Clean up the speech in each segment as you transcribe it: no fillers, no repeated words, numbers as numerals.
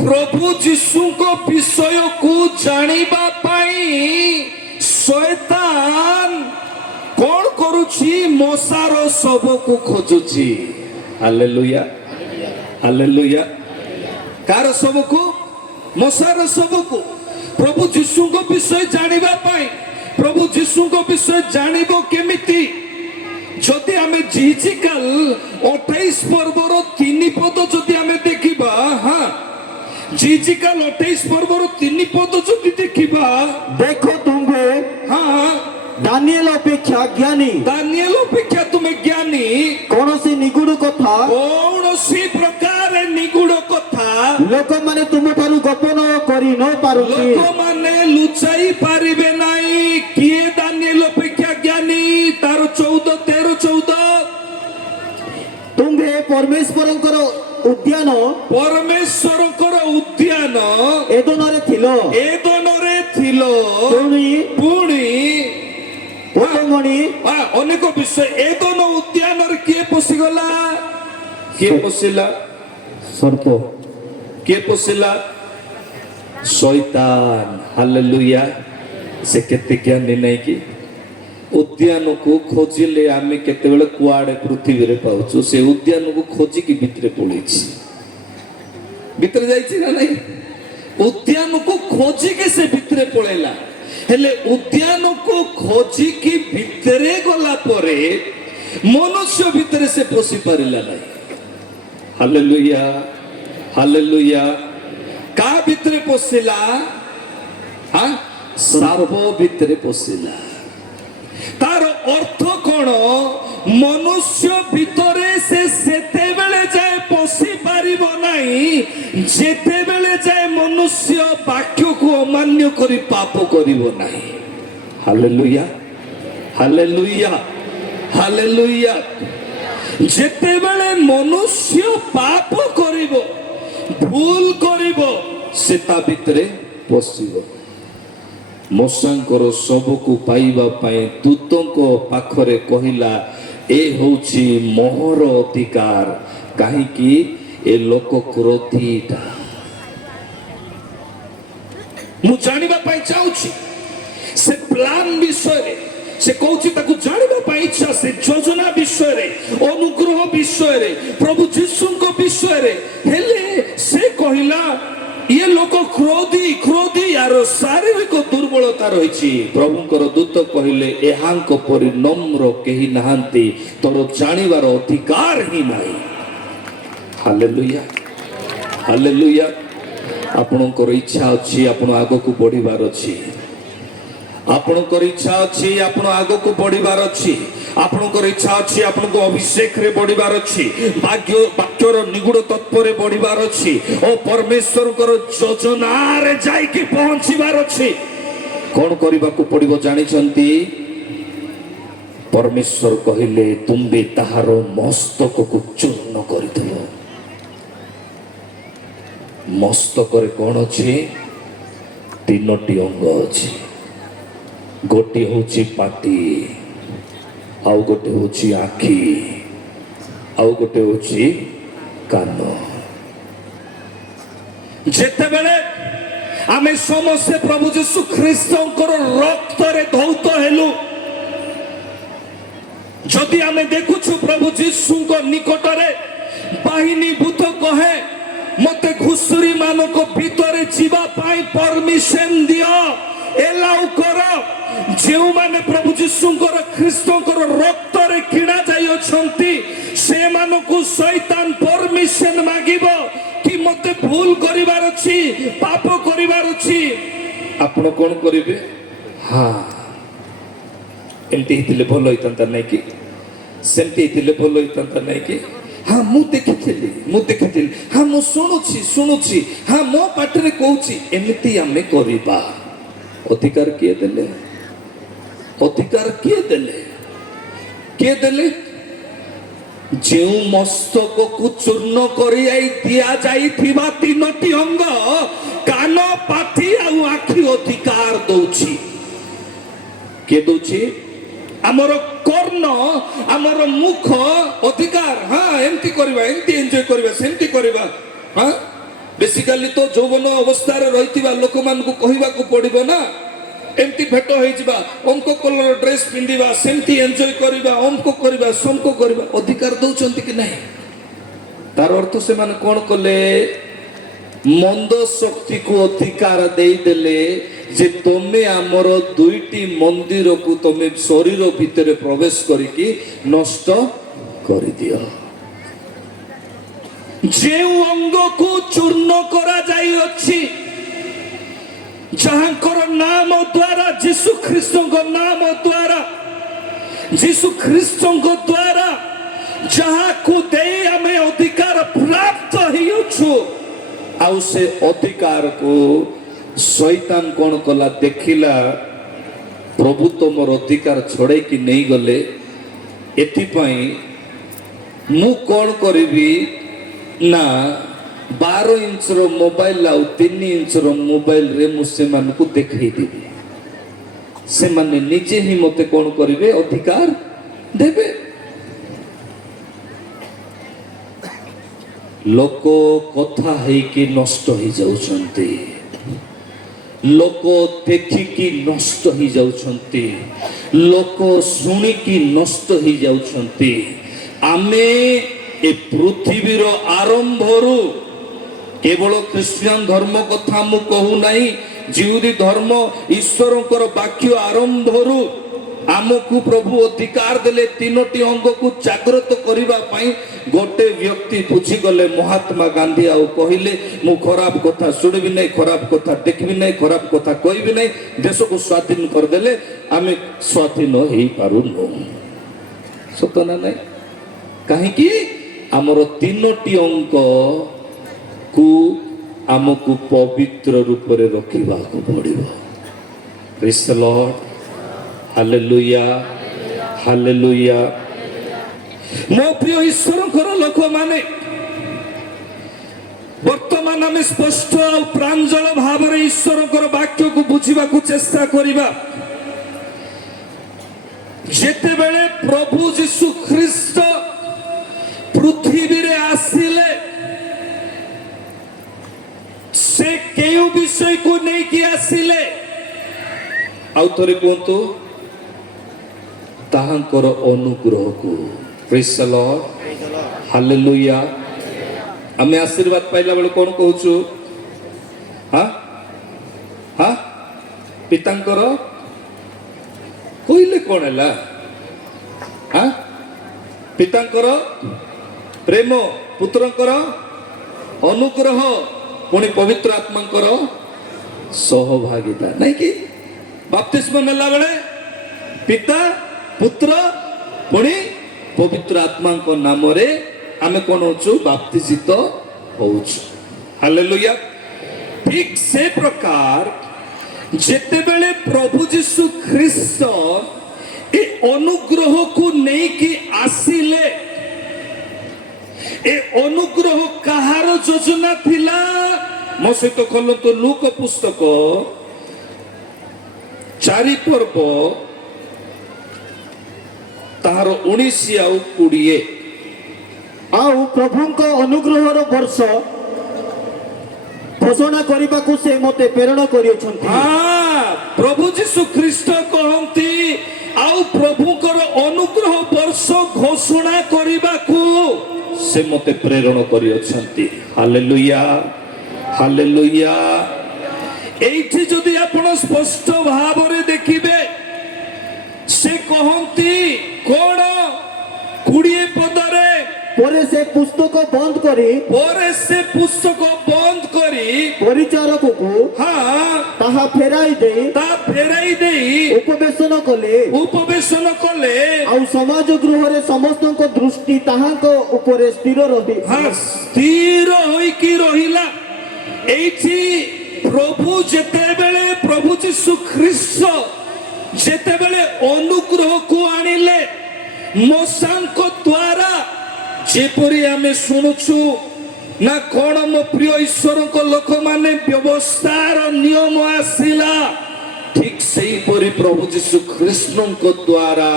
प्रभु जीशु को विषय को जानिबा पाई शैतान कौन करुछि मशार सब को खोजुछि। Hallelujah hallelujah. कार सब को मशार सब को प्रभु जीशु को विषय जानिबा पाई। प्रभु जीशु को विषय जानिबो केमिति जदि आमे जिजिकाल 28 पर्वर 3 पद जदि आमे देखिबा। हाँ जिजिकाल 28 पर्वर 3 पद जदि देखिबा देखो तुम्हे हाँ दानिएल अपेक्षा ज्ञानी दानिएल अपेक्षा तुमे ज्ञानी कौनसी निगूढ़ कथा कौनसी प्रकार निगूढ़ कथा लोक माने तुम ठारू गोपन करी न पारुछि। लोक माने लुचाई पारिबे नाही। किए दानिएल अपेक्षा ज्ञानी तार 14 तुम्हे परमेश्वरंकर उद्यान परमेश्वरंकर उद्यान एदोनरे थिलो एदोनरे थिलो पुणी पटमणि अनेक विषय एदोन उद्यान किए पशिगला किए पशिला सर्प किए पशिला शैतान। हालेलुया। से केते ज्ञानी नहीं कि उद्यान को खोजिले आमे केतेबेले कुआडे पृथ्वी रे पाउछु। से उद्यान को खोजी की भितरे पळेछि भितरे जाइछि ना नहीं। उद्यान को खोजी के से भितरे पळेला हेले उद्यान को खोजी की भितरे गला परे मनुष्य भितरे से पसी पारिला नहीं। Hallelujah hallelujah. का भितरे पसिला हाँ साप भितरे पसिला। तार अर्थ कौन मनुष्य भितरे से सेते बेले जाए पसी पारिबो नाही जेते बेले जाए मनुष्य वाक्य को अमान्य करी पाप करिबो नाही। Hallelujah hallelujah hallelujah. जेते बेले मनुष्य पाप करिबो भूल करिबो से ता भितरे पसिबो। मूसांकर सबको पाइबा पाए दूतों पाखरे कहिला ए होची मोहर अधिकार काहीकि ए लोक क्रोधीटा मु जानिबा पाई चाहूची से प्लान विषय रे से कहूची ताकू जानिबा पाई इच्छा से योजना विषय रे अनुग्रह विषय रे प्रभु जीशुଙ୍କ विषय रे हेले से कहिला ये लोक क्रोधी क्रोधी यार शारीरिक दुर्बलता रही। प्रभुंकर दूत कहले एहांक परि नम्र केही नाहांती तोर जानिबार अधिकार ही नाही। Hallelujah hallelujah. आपणकर इच्छा अछि आपण आगो को बढ़िबार अछि। आपणकर इच्छा अछि आपण आगो को बढ़िबार अछि। आपणकर इच्छा अछि आपनको अभिषेक रे बढ़िबार अछि। वाक्यर निगूढ़ तत्व रे बढ़िबार अछि ओ परमेश्वरकर योजना रे जाई कि पहुंचीबार अछि। कोन करिबा को पड़िबो जानि छंती परमेश्वर कहिले तुंबे ताहारो मस्तक को चूर्ण करिदो। मस्तक रे कोन अछि 3टी अंग अछि। गोटी होची पाटी आउ गोटे होची आखी आउ गोटे होची कान। जेते बेले आमे समस्त प्रभु यीशु ख्रीस्तंकर रक्त रे धौत हेलु जदि आमे देखुछु प्रभु यीशुଙ୍କ निकटरे बाहिनी भूत कहे मते घुसुरी मानक भितरे जीवा पाई परमिशन दियो एलाउ करो। जो माने प्रभु यीशुଙ୍କର ख्रीस्तଙ୍କର रक्तरे किणा जाई अछंती से मानकु शैतान परमिशन मागिबो कि मते भूल करिवार अछि पाप करिवार अछि। आपण कोन करिवे। हां एंती हितले भलो होइतंता नै कि सेंती हितले भलो होइतंता नै कि। हाँ मु देखिथिली हाँ मु सुनुछि हाँ मो पाटरे कहूछि एमिति आमे करिबा। अधिकार किए देले अधिकार किए देले जो मस्तक को चूर्ण करी दिया जाइथिबा 3टी अंग कान पाथी आउ आखि अधिकार दउछि। के दउछि आमर कर्ण आमर मुख अधिकार। हाँ एमती करबा एमती एंजॉय करबा सेमती करबा। हाँ ବେସିକାଲି ତ ଯୌବନ ଅବସ୍ଥାରେ ରହିଥିବା ଲୋକମାନଙ୍କୁ କହିବାକୁ ପଡିବ ନା, ଏମିତି ଭେଟ ହେଇଯିବା, ଅଙ୍କ କଲର ଡ୍ରେସ ପିନ୍ଧିବା, ସେମିତି ଏନ୍ଜୟ କରିବା, ଅଙ୍କ କରିବା, ସମକ କରିବା, ଅଧିକାର ଦଉଛନ୍ତି କି ନାହିଁ? ତାର ଅର୍ଥ ସେମାନେ କଣ କଲେ? ମନ୍ଦ ଶକ୍ତିକୁ ଅଧିକାର ଦେଇଦେଲେ ଯେ ତମେ ଆମର ଦୁଇଟି ମନ୍ଦିରକୁ ତମେ ଶରୀର ଭିତରେ ପ୍ରବେଶ କରିକି ନଷ୍ଟ କରିଦିଅ। ଯେଉଁ ଅଙ୍ଗକୁ ଚୂର୍ଣ୍ଣ କରାଯାଇଅଛି, ଯାହାଙ୍କର ନାମ ଦ୍ୱାରା, ଯୀଶୁ ଖ୍ରୀଷ୍ଟଙ୍କ ନାମ ଦ୍ୱାରା, ଯୀଶୁ ଖ୍ରୀଷ୍ଟଙ୍କ ଦ୍ୱାରା ଯାହାକୁ ଦେଇ ଆମେ ଅଧିକାର ପ୍ରାପ୍ତ ହେଇଅଛୁ, ଆଉ ସେ ଅଧିକାରକୁ ଶୈତାନ କଣ କଲା? ଦେଖିଲା ପ୍ରଭୁ ତମର ଅଧିକାର ଛଡେଇକି ନେଇଗଲେ, ଏଥିପାଇଁ ମୁଁ କଣ କରିବି ନା 12 ଇଞ୍ଚର ମୋବାଇଲ ଆଉ 3 ଇଞ୍ଚର ମୋବାଇଲରେ ମୁଁ ସେମାନଙ୍କୁ ଦେଖେଇଦେବି, ସେମାନେ ନିଜେ ହିଁ ମତେ କଣ କରିବେ? ଅଧିକାର ଦେବେ। ଲୋକ କଥା ହେଇକି ନଷ୍ଟ ହେଇଯାଉଛନ୍ତି, ଲୋକ ଦେଖିକି ନଷ୍ଟ ହେଇଯାଉଛନ୍ତି, ଲୋକ ଶୁଣିକି ନଷ୍ଟ ହେଇଯାଉଛନ୍ତି। ଆମେ ଏ ପୃଥିବୀର ଆରମ୍ଭରୁ, କେବଳ ଖ୍ରୀଷ୍ଟିଆନ ଧର୍ମ କଥା ମୁଁ କହୁନାହିଁ, ଜିହୁଦୀ ଧର୍ମ, ଈଶ୍ୱରଙ୍କର ବାକ୍ୟ ଆରମ୍ଭରୁ ଆମକୁ ପ୍ରଭୁ ଅଧିକାର ଦେଲେ 3ଟି ଅଙ୍ଗକୁ ଜାଗ୍ରତ କରିବା ପାଇଁ। ଗୋଟେ ବ୍ୟକ୍ତି ବୁଝିଗଲେ, ମହାତ୍ମା ଗାନ୍ଧୀ, ଆଉ କହିଲେ ମୁଁ ଖରାପ କଥା ଶୁଣିବି ନାହିଁ, ଖରାପ କଥା ଦେଖିବି ନାହିଁ, ଖରାପ କଥା କହିବି ନାହିଁ, ଦେଶକୁ ସ୍ୱାଧୀନ କରିଦେଲେ ଆମେ ସ୍ୱାଧୀନ ହେଇପାରୁନୁ। ସତ ନା ନାହିଁ? କାହିଁକି? ଆମର 3ଟି ଅଙ୍ଗକୁ ଆମକୁ ପବିତ୍ର ରୂପରେ ରଖିବାକୁ ପଡିବ। ପ୍ରେଜ୍ ଦ ଲର୍ଡ, ହାଲେଲୁୟା, ହାଲେଲୁୟା। ମୋ ପ୍ରିୟ ଈଶ୍ୱରଙ୍କର ଲୋକମାନେ, ବର୍ତ୍ତମାନ ଆମେ ସ୍ପଷ୍ଟ ଆଉ ପ୍ରାଞ୍ଜଳ ଭାବରେ ଈଶ୍ୱରଙ୍କର ବାକ୍ୟକୁ ବୁଝିବାକୁ ଚେଷ୍ଟା କରିବା। ଯେତେବେଳେ ପ୍ରଭୁ ଯୀଶୁ ଖ୍ରୀଷ୍ଟ ପୃଥିବୀରେ ଆସିଲେ, ସେ କେଉଁ ବିଷୟକୁ ନେଇକି ଆସିଲେ? ଆଉ ଥରେ କୁହନ୍ତୁ। ତାହାଙ୍କର ଅନୁଗ୍ରହକୁ। ପ୍ରେଜ୍ ଦ ଲର୍ଡ, ହାଲେଲୁୟା। ଆମେ ଆଶୀର୍ବାଦ ପାଇଲା ବେଳେ କଣ କହୁଛୁ? ପିତାଙ୍କର କହିଲେ କଣ ହେଲା? ପିତାଙ୍କର ପ୍ରେମ, ପୁତ୍ରଙ୍କର ଅନୁଗ୍ରହ, ପୁଣି ପବିତ୍ର ଆତ୍ମାଙ୍କର ସହଭାଗିତା, ନାଇଁ କି? ବାପ୍ତିସ୍ମ ନେଲା ବେଳେ ପିତା, ପୁତ୍ର, ପୁଣି ପବିତ୍ର ଆତ୍ମାଙ୍କ ନାମରେ ଆମେ କଣ ହଉଛୁ? ବାପ୍ତିଜିତ ହଉଛୁ। ହାଲେଲୁୟା। ଠିକ ସେ ପ୍ରକାର ଯେତେବେଳେ ପ୍ରଭୁ ଯୀଶୁ ଖ୍ରୀଷ୍ଟ ଏ ଅନୁଗ୍ରହକୁ ନେଇକି ଆସିଲେ, ଏ ଅନୁଗ୍ରହ କାହାର ଯୋଜନା ଥିଲା? ମୋ ସହିତ ଖୋଲନ୍ତୁ ଲୁକ ପୁସ୍ତକ 4 ପର୍ବ ତାହାର 19 ଆଉ 20। ଆଉ ପ୍ରଭୁଙ୍କ ଅନୁଗ୍ରହର ବର୍ଷ ଘୋଷଣା କରିବାକୁ ସେ ମୋତେ ପ୍ରେରଣ କରିଅଛନ୍ତି। ପ୍ରଭୁ ଯୀଶୁ ଖ୍ରୀଷ୍ଟ କହନ୍ତି, ଆଉ ପ୍ରଭୁଙ୍କର ଅନୁଗ୍ରହ ବର୍ଷ ଘୋଷଣା କରିବାକୁ ସେ ମୋତେ ପ୍ରେରଣ କରିଅଛନ୍ତି। Hallelujah, hallelujah. এইটি যদি ଆପଣ ସ୍ପଷ୍ଟ ଭାବରେ ଦେଖିବେ, ସେ କହନ୍ତି କଣ? 20 ପଦରେ, ପରେ ସେ ପୁସ୍ତକ ବନ୍ଦ କରି, ପରିଚାରକକୁ ତାହା ଫେରାଇ ଦେଇ ଉପବେଶନ କଲେ। ଆଉ ସମାଜ ଗୃହରେ ସମସ୍ତଙ୍କ ଦୃଷ୍ଟି ତାହାଙ୍କ ଉପରେ ସ୍ଥିର ହୋଇକି ରହିଲା। এইটি ପ୍ରଭୁ ଯେତେବେଳେ, ପ୍ରଭୁ ଯୀଶୁ ଖ୍ରୀଷ୍ଟ ଯେତେବେଳେ ଅନୁଗ୍ରହକୁ ଆଣିଲେ ମୋଶାଙ୍କ ଦ୍ୱାରା, ଯେପରି ଆମେ ଶୁଣୁଛୁ ନା କଣ ମୋ ପ୍ରିୟ ଈଶ୍ୱରଙ୍କ ଲୋକମାନେ, ବ୍ୟବସ୍ଥାର ନିୟମ ଆସିଲା, ଠିକ ସେଇପରି ପ୍ରଭୁ ଯୀଶୁ ଖ୍ରୀଷ୍ଟଙ୍କ ଦ୍ୱାରା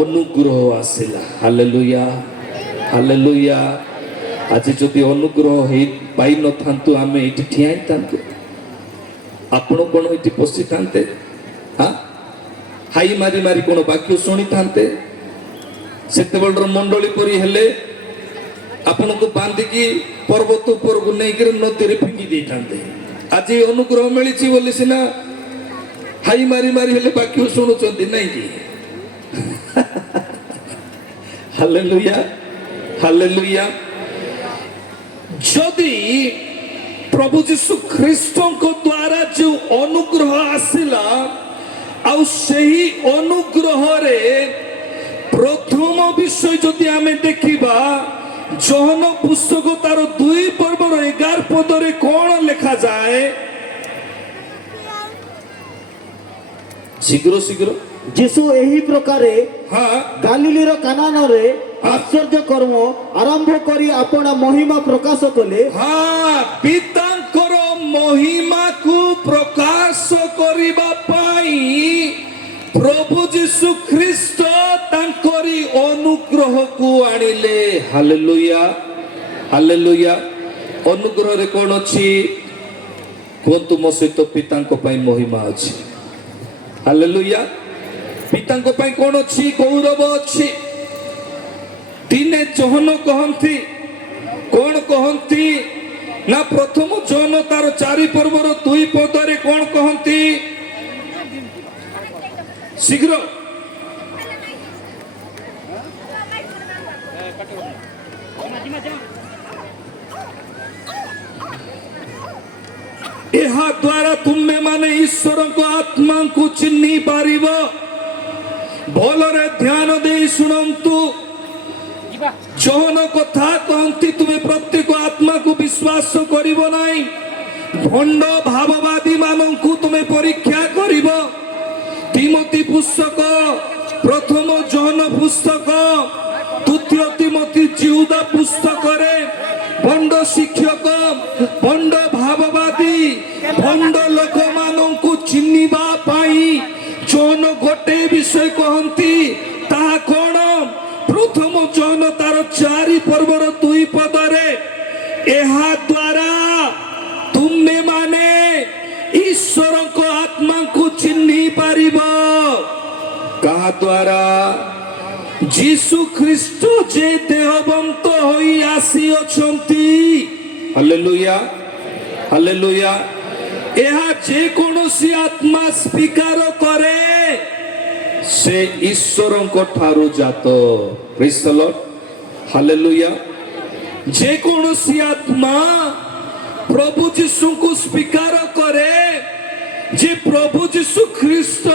ଅନୁଗ୍ରହ ଆସିଲା। Hallelujah, hallelujah. ଆଜି ଯଦି ଅନୁଗ୍ରହ ହେଇ ପାଇ ନଥାନ୍ତୁ ଆମେ ଏଇଠି ଠିଆ ହେଇଥାନ୍ତୁ, ଆପଣ କ'ଣ ଏଇଠି ବସିଥାନ୍ତେ? ହାଇ ମାରି ମାରି କ'ଣ ବାକ୍ୟ ଶୁଣିଥାନ୍ତେ? ସେତେବେଳର ମଣ୍ଡଳୀ ପରି ହେଲେ ଆପଣଙ୍କୁ ବାନ୍ଧିକି ପର୍ବତ ଉପରକୁ ନେଇକରି ନଦୀରେ ଫିଙ୍ଗି ଦେଇଥାନ୍ତେ। ଆଜି ଅନୁଗ୍ରହ ମିଳିଛି ବୋଲି ସିନା ହାଇ ମାରି ମାରି ହେଲେ ବାକ୍ୟ ଶୁଣୁଛନ୍ତି, ନାଇଁ କି? Hallelujah, hallelujah. ଯଦି ପ୍ରଭୁ ଯୀଶୁ ଖ୍ରୀଷ୍ଟଙ୍କ ଦ୍ୱାରା ଯେଉଁ ଅନୁଗ୍ରହ ଆସିଲା, ଆଉ ସେହି ଅନୁଗ୍ରହରେ ପ୍ରଥମ ବିଷୟ ଯଦି ଆମେ ଦେଖିବା, ଯୋହନ ପୁସ୍ତକ ତାର 2 ପର୍ବର 11 ପଦରେ କ'ଣ ଲେଖାଯାଏ? ଶୀଘ୍ର ଶୀଘ୍ର। ଯୀଶୁ ଏହି ପ୍ରକାରେ ଗାଲିଲୀର କାନାନରେ ଆଶ୍ଚର୍ଯ୍ୟ କର୍ମ ଆରମ୍ଭ କରି ଆପଣା ମହିମା ପ୍ରକାଶ କଲେ। ପିତାଙ୍କର ମହିମାକୁ ପ୍ରକାଶ କରିବା ପାଇଁ ପ୍ରଭୁ ଯୀଶୁ ଖ୍ରୀଷ୍ଟ ତାଙ୍କରି ଅନୁଗ୍ରହକୁ ଆଣିଲେ। Hallelujah, hallelujah. ଅନୁଗ୍ରହରେ କ'ଣ ଅଛି କୁହନ୍ତୁ ମୋ ସହିତ? ପିତାଙ୍କ ପାଇଁ ମହିମା ଅଛି। ହାଲେଲୁୟା। ପିତାଙ୍କ ପାଇଁ କ'ଣ ଅଛି? ଗୌରବ ଅଛି। ଦିନେ ଯୋହନ କହନ୍ତି, କ'ଣ କହନ୍ତି ନା ପ୍ରଥମ ଯୋହନ ତାର 4 ପର୍ବର 2 ପଦରେ କ'ଣ କହନ୍ତି? ଶୀଘ୍ର। ଏହା ଦ୍ୱାରା ତୁମେ ମାନେ ଈଶ୍ୱରଙ୍କ ଆତ୍ମାଙ୍କୁ ଚିହ୍ନି ପାରିବ। ଭଲରେ ଧ୍ୟାନ ଦେଇ ଶୁଣନ୍ତୁ। ଯୋହନ କଥା କହନ୍ତି ତୁମେ ପ୍ରତ୍ୟେକ ଆତ୍ମାକୁ ବିଶ୍ୱାସ କରିବ ନାହିଁ, ଭଣ୍ଡ ଭାବବାଦୀ ମାନଙ୍କୁ ତୁମେ ପରୀକ୍ଷା କରିବ। ତିମୋଥୀ ପୁସ୍ତକ, ପ୍ରଥମ ଯୋହନ ପୁସ୍ତକ, 2 ତିମୋଥୀ ଜିହୁଦା ପୁସ୍ତକରେ ଭଣ୍ଡ ଶିକ୍ଷକ, ଭଣ୍ଡ ଭାବବାଦୀ, ଭଣ୍ଡ ଲୋକମାନଙ୍କୁ ଚିହ୍ନିବା ପାଇଁ ଯୋହନ ଗୋଟେ ବିଷୟ କହନ୍ତି। ତାହା କ'ଣ? ପ୍ରଥମ ଯୋହନ ତାର 4 ପର୍ବର 2 ପଦରେ, ଏହା ଦ୍ୱାରା ତୁମେ ମାନେ ଈଶ୍ୱରଙ୍କ ଆତ୍ମାଙ୍କୁ ଚିହ୍ନି ପାରିବ। କାହା ଦ୍ୱାରା? ଯୀଶୁ ଖ୍ରୀଷ୍ଟ ଯେ ଦେହବନ୍ତ ହୋଇ ଆସିଅଛନ୍ତି। Hallelujah, hallelujah. ଏହା ଯେକୌଣସି ଆତ୍ମା ସ୍ୱୀକାର କରେ ସେ ଈଶ୍ୱରଙ୍କ ଠାରୁ ଜାତ। ପ୍ରେଜ୍ ଦ ଲର୍ଡ, ହାଲେଲୁୟା। ଯେକୌଣସି ଆତ୍ମା ପ୍ରଭୁ ଯୀଶୁଙ୍କୁ ସ୍ୱୀକାର କରେ ଯେ ପ୍ରଭୁ ଯୀଶୁ ଖ୍ରୀଷ୍ଟ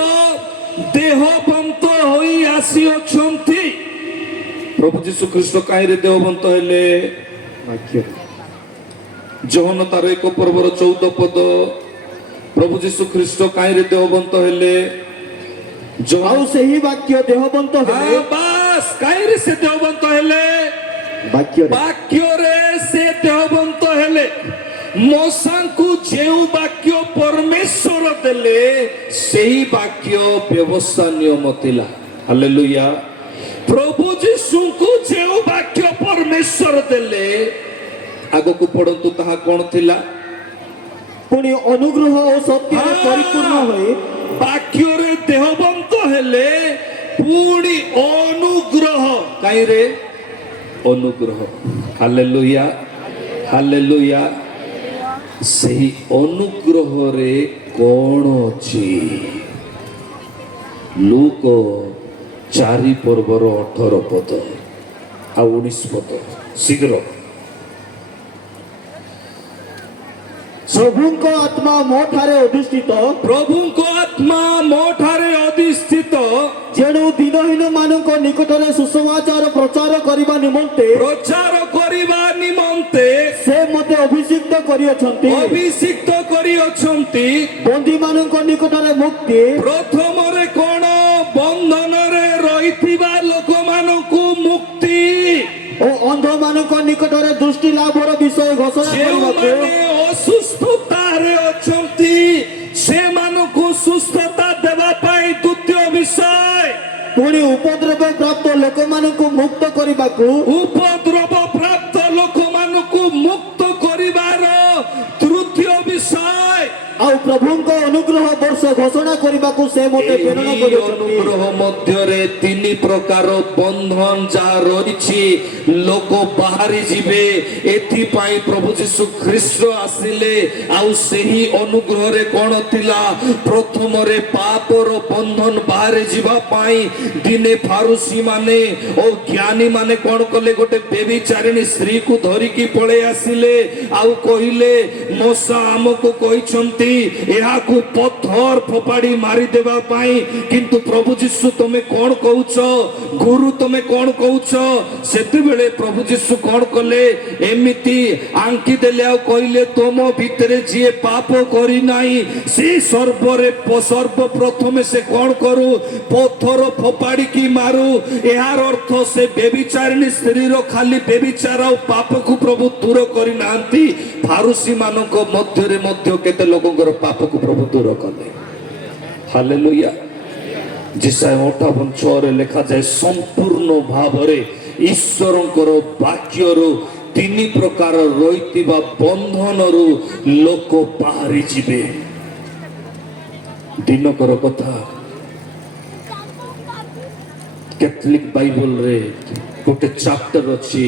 ଦେହବନ୍ତ ହୋଇ ଆସିଅଛନ୍ତି। ପ୍ରଭୁ ଯୀଶୁ ଖ୍ରୀଷ୍ଟ କାହିଁରେ ଦେହବନ୍ତ ହେଲେ? ଯୋହନ ତାର 1 ପର୍ବର 14 ପଦ। ପ୍ରଭୁ ଯୀଶୁ ଖ୍ରୀଷ୍ଟ କାହିଁରେ ଦେହବନ୍ତ ହେଲେ? ଆଉ ସେହି ବାକ୍ୟ ଦେହବନ୍ତ ହେଲେ। ବାସ୍, କାହିଁରେ ସେ ଦେହବନ୍ତ ହେଲେ? ବାକ୍ୟରେ ସେ ଦେହବନ୍ତ ହେଲେ। ମଶାଙ୍କୁ ଯେଉଁ ବାକ୍ୟ ପରମେଶ୍ୱର ଦେଲେ ସେହି ବାକ୍ୟ ବ୍ୟବସ୍ଥା ନିୟମ ଥିଲା। ହାଲେଲୁୟା। ପ୍ରଭୁ ଯୀଶୁଙ୍କୁ ଯେଉଁ ବାକ୍ୟ ପରମେଶ୍ୱର ଦେଲେ, ଆଗକୁ ପଢନ୍ତୁ, ତାହା କ'ଣ ଥିଲା? ପୁଣି ଅନୁଗ୍ରହ ଓ ସତ୍ୟରେ ପରିପୂର୍ଣ୍ଣ ହୋଇ ବାକ୍ୟରେ ଦେହବନ୍ତ ହେଲେ, ପୁଣି ଅନୁଗ୍ରହ। କାହିଁରେ? ଅନୁଗ୍ରହ। Hallelujah, hallelujah. ସେହି ଅନୁଗ୍ରହରେ କ'ଣ ଅଛି? ଲୁକ 4 ପର୍ବର 18 ପଦ ଆଉ 19 ପଦ। ଶୀଘ୍ର। ପ୍ରଭୁଙ୍କ ଆତ୍ମା ମୋ ଠାରେ ଅଧିଷ୍ଠିତ। ପ୍ରଭୁଙ୍କ ଆତ୍ମା ମୋ ଠାରେ ଅଧିଷ୍ଠିତ, ଯେଣୁ ଦିନହୀନ ମାନଙ୍କ ନିକଟରେ ସୁସମାଚାର ପ୍ରଚାର କରିବା ନିମନ୍ତେ ସେ ମୋତେ ଅଭିଷିକ୍ତ କରିଅଛନ୍ତି। ଅଭିଷିକ୍ତ କରିଅଛନ୍ତି। ବନ୍ଦୀ ମାନଙ୍କ ନିକଟରେ ମୁକ୍ତି। ପ୍ରଥମରେ କ'ଣ? ବନ୍ଧନରେ ରହିଥିବା ଲୋକମାନଙ୍କୁ ମୁକ୍ତି ଓ ଅନ୍ଧ ମାନଙ୍କ ନିକଟରେ ଦୃଷ୍ଟି ଲାଭର ବିଷୟ ଘୋଷଣା କରିବାକୁ। ଯେଉଁମାନେ ଅସୁସ୍ଥତାରେ ଅଛନ୍ତି ସେମାନଙ୍କୁ ସୁସ୍ଥତା ଦେବା ପାଇଁ ଦ୍ୱିତୀୟ ବିଷୟ। ପୁଣି ଉପଦ୍ରବ ପ୍ରାପ୍ତ ଲୋକମାନଙ୍କୁ ମୁକ୍ତ କରିବାକୁ। ଉପଦ୍ରବ ପ୍ରାପ୍ତ ଲୋକମାନଙ୍କୁ ମୁକ୍ତ କରିବାର ଆଉ ପ୍ରଭୁଙ୍କ ଅନୁଗ୍ରହ ବର୍ଷ ଘୋଷଣା କରିବାକୁ ସେ ମୋତେ ପ୍ରେରଣା ଏହି କରିଛନ୍ତି। ଅନୁଗ୍ରହ ମଧ୍ୟରେ ତିନି ପ୍ରକାର ବନ୍ଧନ ଯାହା ରହିଛି ଲୋକ ବାହାରି ଯିବେ। ଏଥିପାଇଁ ପ୍ରଭୁ ଯୀଶୁ ଖ୍ରୀଷ୍ଟ ଆସିଲେ। ଆଉ ସେହି ଅନୁଗ୍ରହରେ କ'ଣ ଥିଲା? ପ୍ରଥମରେ ପାପର ବନ୍ଧନ ବାହାରି ଯିବା ପାଇଁ ଦିନେ ଫାରୁସୀ ମାନେ ଓ ଜ୍ଞାନୀ ମାନେ କ'ଣ କଲେ? ଗୋଟେ ବେବିଚାରିଣୀ ସ୍ତ୍ରୀକୁ ଧରିକି ପଳେଇ ଆସିଲେ ଆଉ କହିଲେ ମୋଶା ଆମକୁ କହିଛନ୍ତି ଏହାକୁ ପଥର ଫୋପାଡ଼ି ମାରିଦେବା ପାଇଁ, କିନ୍ତୁ ପ୍ରଭୁ ଯୀଶୁ ତମେ କ'ଣ କହୁଛ? ଗୁରୁ ତମେ କ'ଣ କହୁଛ? ସେତେବେଳେ ପ୍ରଭୁ ଯୀଶୁ କ'ଣ କଲେ? ଏମିତି ଆଙ୍କି ଦେଲେ ଆଉ କହିଲେ ତମ ଭିତରେ ଯିଏ ପାପ କରିନାହିଁ ସେ ସର୍ବପ୍ରଥମେ ସେ କ'ଣ କରୁ? ପଥର ଫୋପାଡ଼ିକି ମାରୁ। ଏହାର ଅର୍ଥ ସେ ବେବିଚାରିଣୀ ସ୍ତ୍ରୀର ଖାଲି ବେବିଚାର ଆଉ ପାପକୁ ପ୍ରଭୁ ଦୂର କରିନାହାନ୍ତି, ଫାରୁସୀ ମାନଙ୍କ ମଧ୍ୟରେ ମଧ୍ୟ କେତେ ଲୋକଙ୍କର ପାପକୁ ପ୍ରଭୁ ଦୂର କଲେ। ହାଲେଲୁୟା। ଯେସାୟା 58:6 ଲେଖାଯାଏ ସମ୍ପୂର୍ଣ୍ଣ ଭାବରେ ଈଶ୍ୱରଙ୍କର ବାକ୍ୟରୁ ତିନି ପ୍ରକାର ରହିଥିବା ବନ୍ଧନରୁ ଲୋକ ବାହାରି ଯିବେ। ଦିନକର କଥା କ୍ୟାଥଲିକ ବାଇବଲରେ ଗୋଟେ ଚାପ୍ଟର ଅଛି।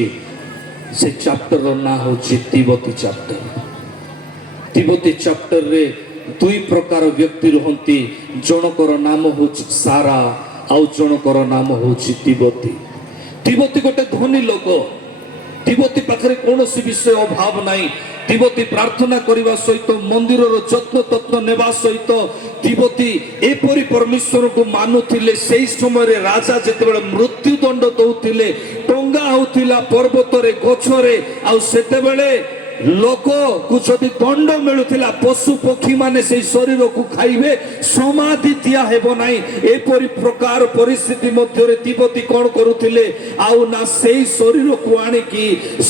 ସେ ଚାପ୍ଟରର ନାଁ ହେଉଛି ତିମୋଥୀ ଚାପ୍ଟର। ତିମୋଥୀ ଚାପ୍ଟରରେ ଦୁଇ ପ୍ରକାର ବ୍ୟକ୍ତି ରୁହନ୍ତି। ଜଣକର ନାମ ହେଉଛି ସାରା ଆଉ ଜଣକର ନାମ ହେଉଛି ତିମୋଥୀ। ତିମୋଥୀ ଗୋଟେ ଧନୀ ଲୋକ। ତିମୋଥୀ ପାଖରେ କୌଣସି ବିଷୟ ଅଭାବ ନାହିଁ। ତିମୋଥୀ ପ୍ରାର୍ଥନା କରିବା ସହିତ ମନ୍ଦିରର ଯତ୍ନ ତତ୍ନ ନେବା ସହିତ ତିମୋଥୀ ଏପରି ପରମେଶ୍ୱରକୁ ମାନୁଥିଲେ। ସେହି ସମୟରେ ରାଜା ଯେତେବେଳେ ମୃତ୍ୟୁଦଣ୍ଡ ଦଉଥିଲେ, ଟଙ୍ଗା ହଉଥିଲା ପର୍ବତରେ ଗଛରେ, ଆଉ ସେତେବେଳେ ଲୋକକୁ ଯଦି ଦଣ୍ଡ ମିଳୁଥିଲା ପଶୁ ପକ୍ଷୀ ମାନେ ସେଇ ଶରୀରକୁ ଖାଇବେ, ସମାଧି ଦିଆ ହେବ ନାହିଁ। ଏପରି ପ୍ରକାର ପରିସ୍ଥିତି ମଧ୍ୟରେ ତିମୋଥୀ କ'ଣ କରୁଥିଲେ? ଆଉ ନା ସେଇ ଶରୀରକୁ ଆଣିକି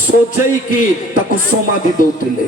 ସଜେଇକି ତାକୁ ସମାଧି ଦଉଥିଲେ।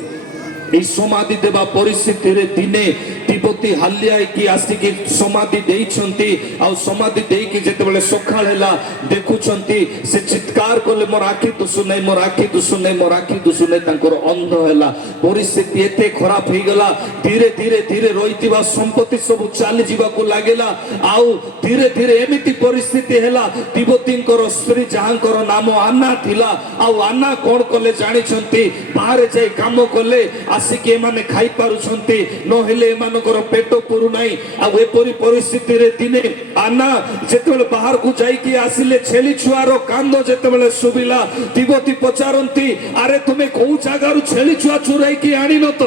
এই সমাধি দেবা পরিস্থিতিরে দিনে তিমোথী হালিয়া ହେଇକି ଆସିକି ସମାଧି ଦେଇଛନ୍ତି। ଆଉ ସମାଧି ଦେଇକି ଯେତେବେଳେ ସକାଳ ହେଲା ଦେଖୁଛନ୍ତି ସେ ଚିତ୍କାର କଲେ ମୋର ଆଖି ଦୁଷୁନାହିଁ, ମୋର ଆଖି ଦୁଷୁନାହିଁ, ମୋର ଆଖି ଦୁଷୁନାହିଁ। ତାଙ୍କର ଅନ୍ଧ ହେଲା। ପରିସ୍ଥିତି ଏତେ ଖରାପ ହେଇଗଲା। ଧୀରେ ଧୀରେ ଧୀରେ ରହିଥିବା ସମ୍ପତ୍ତି ସବୁ ଚାଲିଯିବାକୁ ଲାଗିଲା। ଆଉ ଧୀରେ ଧୀରେ ଏମିତି ପରିସ୍ଥିତି ହେଲା ତିମୋଥୀଙ୍କର ସ୍ତ୍ରୀ ଯାହାଙ୍କର ନାମ ଆନା ଥିଲା, ଆଉ ଆନା କ'ଣ କଲେ ଜାଣିଛନ୍ତି? ବାହାରେ ଯାଇ କାମ କଲେ, ଆସିକି ଏମାନେ ଖାଇ ପାରୁଛନ୍ତି, ନହେଲେ ଏମାନଙ୍କର ପେଟ ପୁରୁ ନାହିଁ। ଆଉ ଏପରି ପରିସ୍ଥିତିରେ ଦିନେ ଆନା ଯେତେବେଳେ ବାହାରକୁ ଯାଇକି ଆସିଲେ, ଛେଳି ଛୁଆର କାନ୍ଦ ଯେତେବେଳେ ଶୁଭିଲା, ତିମୋଥୀ ପଚାରନ୍ତି ଆରେ ତୁମେ କୋଉ ଜାଗାରୁ ଛେଳି ଛୁଆ ଚୁରାଇକି ଆଣିନ ତ?